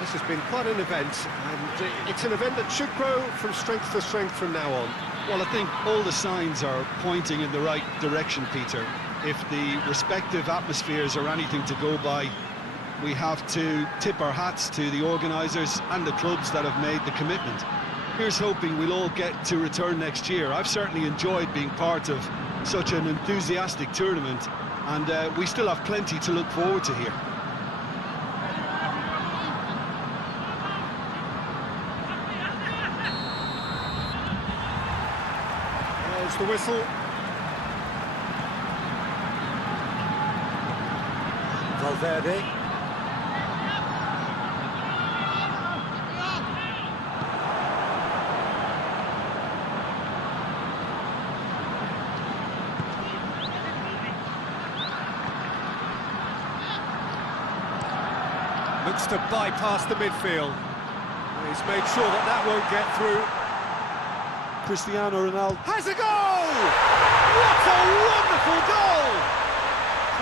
This has been quite an event, and it's an event that should grow from strength to strength from now on. Well, I think all the signs are pointing in the right direction, Peter. If the respective atmospheres are anything to go by, we have to tip our hats to the organisers and the clubs that have made the commitment. Here's hoping we'll all get to return next year. I've certainly enjoyed being part of such an enthusiastic tournament, and we still have plenty to look forward to here. The whistle. Valverde. Looks to bypass the midfield. He's made sure that that won't get through. Cristiano Ronaldo. Has a goal! What a wonderful goal!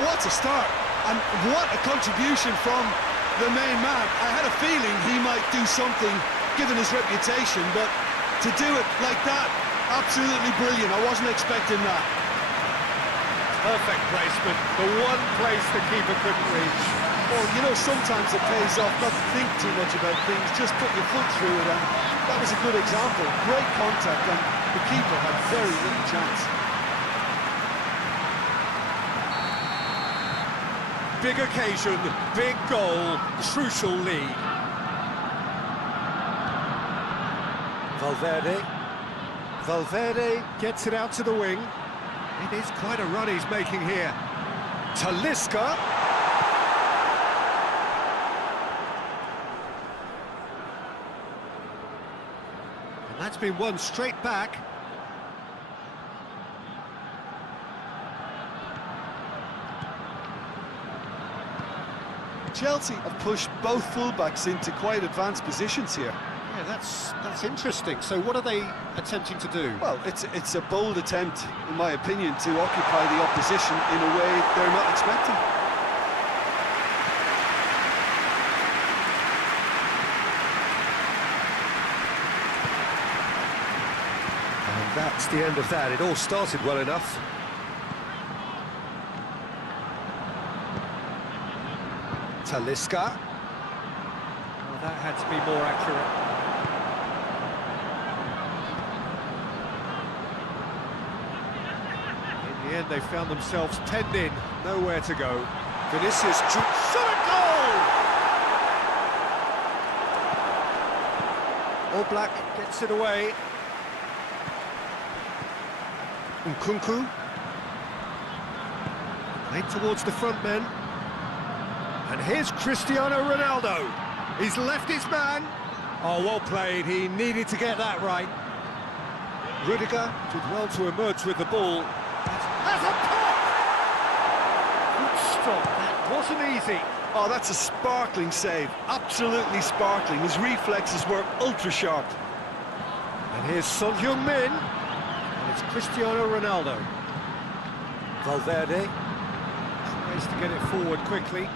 What a start, and what a contribution from the main man. I had a feeling he might do something, given his reputation, but to do it like that, absolutely brilliant. I wasn't expecting that. Perfect placement, the one place the keeper couldn't reach. Well, you know, sometimes it pays off not to think too much about things, just put your foot through it, and that was a good example. Great contact, and the keeper had very little chance. Big occasion, big goal, crucial lead. Valverde gets it out to the wing. It is quite a run he's making here. Talisca. And that's been won straight back. Chelsea have pushed both fullbacks into quite advanced positions here. Yeah, that's interesting. So what are they attempting to do? Well, it's a bold attempt, in my opinion, to occupy the opposition in a way they're not expecting. And that's the end of that. It all started well enough. Talisca. Well, that had to be more accurate. In the end, they found themselves penned in, nowhere to go. Vinicius shot a goal! Oblak gets it away. Nkunku. Played towards the front men. And here's Cristiano Ronaldo. He's left his man. Oh, well played. He needed to get that right. Rudiger did well to emerge with the ball. Has a pop! Good stop. That wasn't easy. Oh, that's a sparkling save. Absolutely sparkling. His reflexes were ultra sharp. And here's Son Heung-min. And it's Cristiano Ronaldo. Valverde tries to get it forward quickly.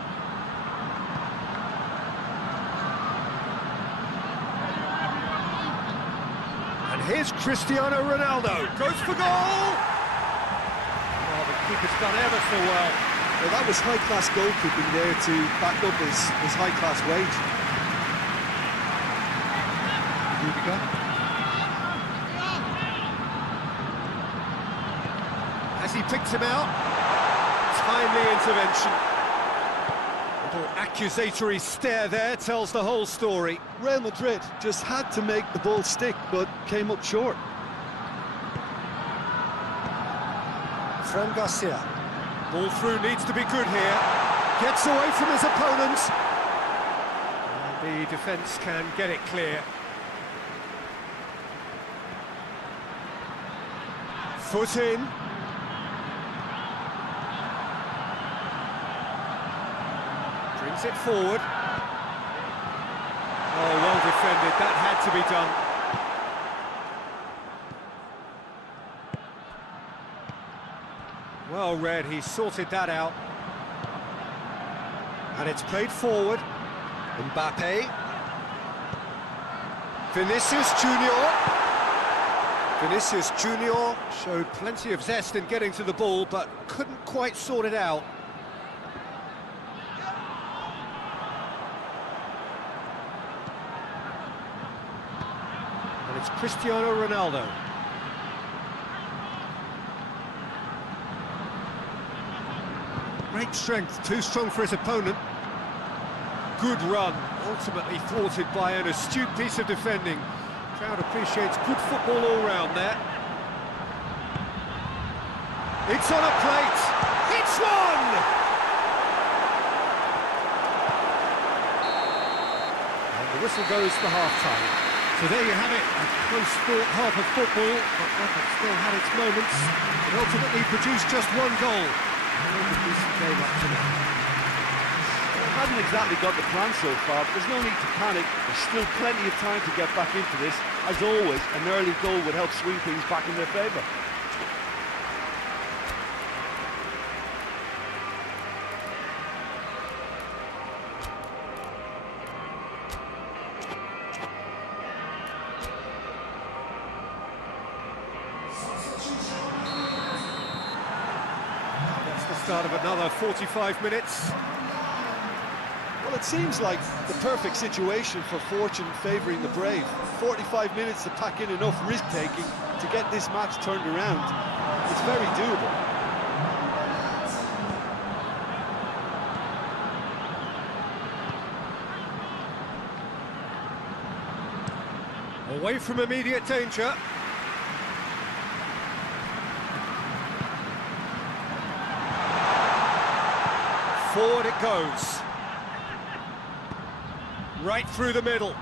Here's Cristiano Ronaldo, goes for goal! Oh, the keeper's done ever so well. Well, that was high-class goalkeeping there to back up his high-class wage. Rudiger. Has he picked him out? Timely intervention. A little accusatory stare there tells the whole story. Real Madrid just had to make the ball stick, but came up short. Fran Garcia. Ball through needs to be good here. Gets away from his opponents. And the defence can get it clear. Foot in. Brings it forward. Oh, well defended. That had to be done. Well read, he sorted that out. And it's played forward. Mbappe. Vinicius Junior. Vinicius Junior showed plenty of zest in getting to the ball, but couldn't quite sort it out. And it's Cristiano Ronaldo. Great strength, too strong for his opponent. Good run, ultimately thwarted by an astute piece of defending. Crowd appreciates good football all round there. It's on a plate. It's one! And the whistle goes for half-time. So there you have it, a close-fought half of football, but one that still had its moments. It ultimately produced just one goal. A decent game up to now. Hasn't exactly got the plan so far, but there's no need to panic. There's still plenty of time to get back into this. As always, an early goal would help swing things back in their favour. That's the start of another 45 minutes. Well, it seems like the perfect situation for fortune favouring the brave. 45 minutes to pack in enough risk-taking to get this match turned around. It's very doable. Away from immediate danger. Forward it goes. Right through the middle.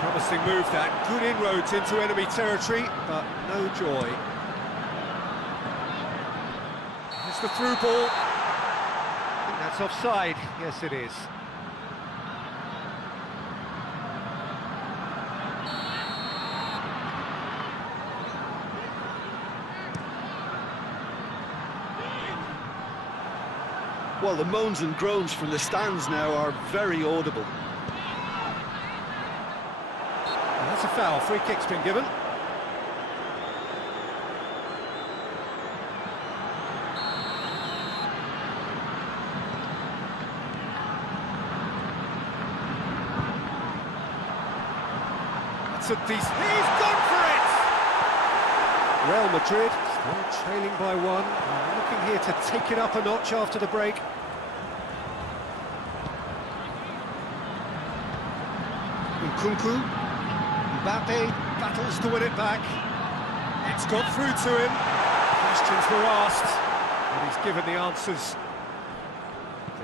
Promising move that. Good inroads into enemy territory, but no joy. It's the through ball. I think that's offside. Yes, it is. Well, the moans and groans from the stands now are very audible. And that's a foul. Free kick's been given. That's a decent... He's gone for it! Real Madrid still trailing by one. Looking here to take it up a notch after the break. Nkunku, Mbappe battles to win it back. It's got through to him. Questions were asked, and he's given the answers.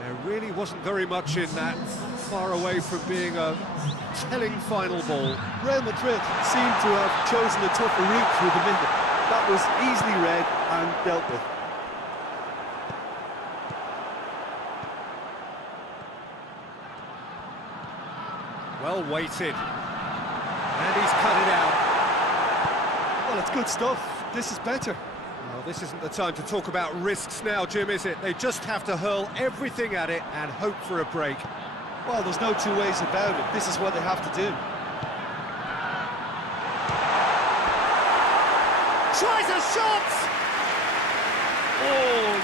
There really wasn't very much in that, far away from being a telling final ball. Real Madrid seem to have chosen a tougher route through the middle. That was easily read and dealt with. Well weighted, and he's cut it out. Well, it's good stuff. This is better. Well, this isn't the time to talk about risks now, Jim, is it? They just have to hurl everything at it and hope for a break. Well, there's no two ways about it. This is what they have to do. Tries a shot! Oh,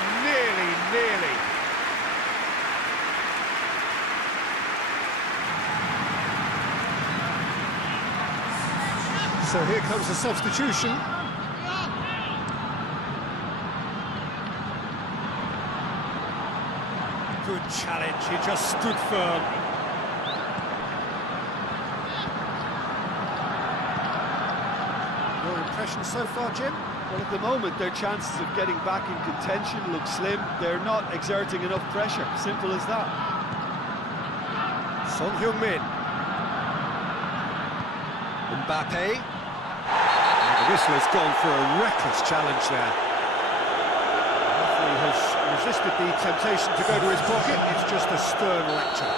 nearly. So here comes the substitution. Good challenge, he just stood firm. Your impression so far, Jim? Well, at the moment, their chances of getting back in contention look slim. They're not exerting enough pressure. Simple as that. Son Heung-min. Mbappe. And the whistle has gone for a reckless challenge there. The referee has resisted the temptation to go to his pocket. It's just a stern lecture.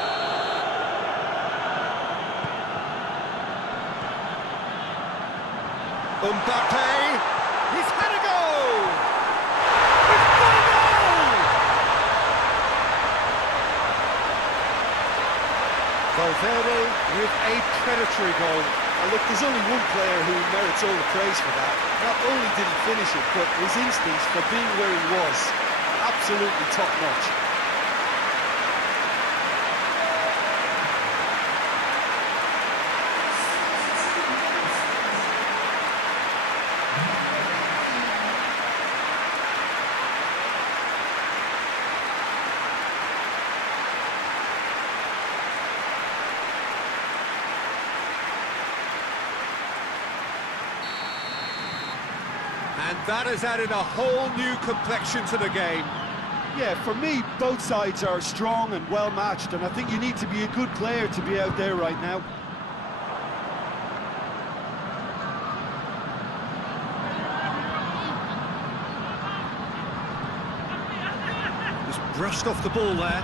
Mbappe. He's had a go! It's got a goal! Valverde with a predatory goal. Look, there's only one player who merits all the praise for that. Not only did he finish it, but his instincts for being where he was, absolutely top-notch. And that has added a whole new complexion to the game. Yeah, for me, both sides are strong and well-matched, and I think you need to be a good player to be out there right now. This Brushed off the ball there.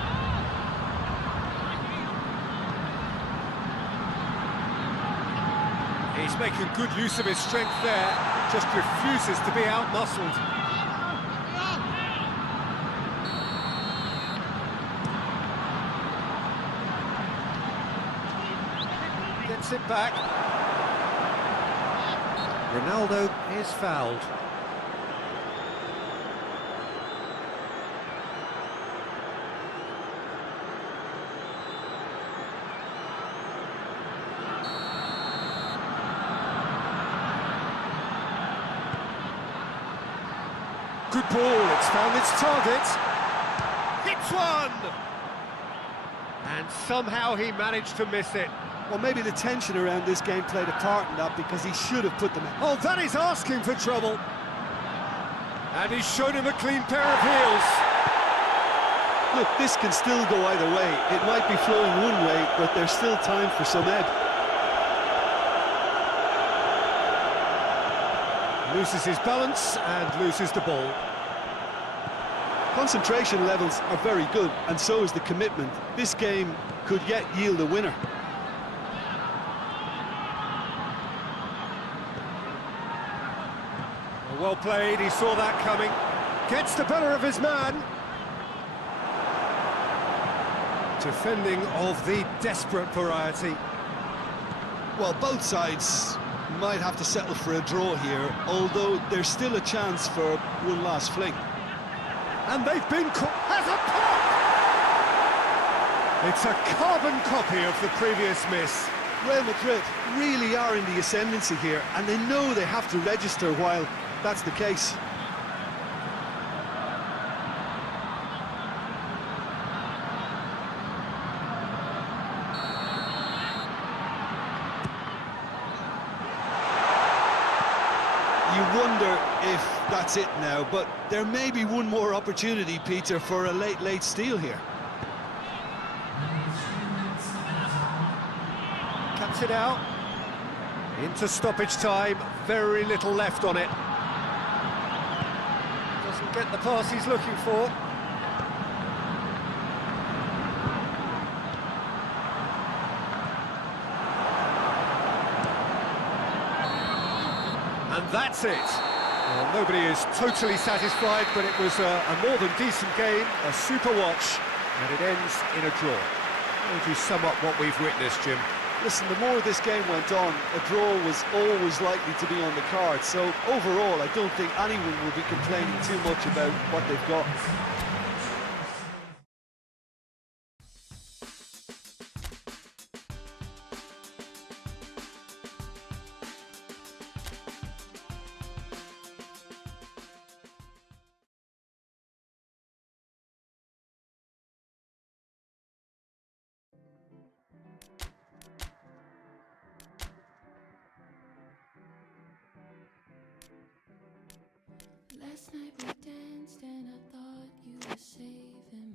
He's making good use of his strength there, just refuses to be out-muscled. Gets it back. Ronaldo is fouled. Good ball, it's found its target. Hits one! And somehow he managed to miss it. Well, maybe the tension around this game played a part in that, because he should have put them in. Oh, that is asking for trouble. And he's shown him a clean pair of heels. Look, this can still go either way. It might be flowing one way, but there's still time for some ebb. Loses his balance and loses the ball. Concentration levels are very good, and so is the commitment. This game could yet yield a winner. Well played, he saw that coming. Gets the better of his man. Defending of the desperate variety. Well, both sides might have to settle for a draw here, although there's still a chance for one last fling. And they've been has a pop! It's a carbon copy of the previous miss. Real Madrid really are in the ascendancy here, and they know they have to register while that's the case. You wonder if that's it now, but there may be one more opportunity, Peter, for a late steal here. Cuts it out. Into stoppage time, very little left on it. Doesn't get the pass he's looking for. And that's it. Well, nobody is totally satisfied, but it was a more than decent game, a super watch, and it ends in a draw. How would you sum up what we've witnessed, Jim? Listen, the more this game went on, a draw was always likely to be on the card. So overall, I don't think anyone will be complaining too much about what they've got. Last night we danced and I thought you were saving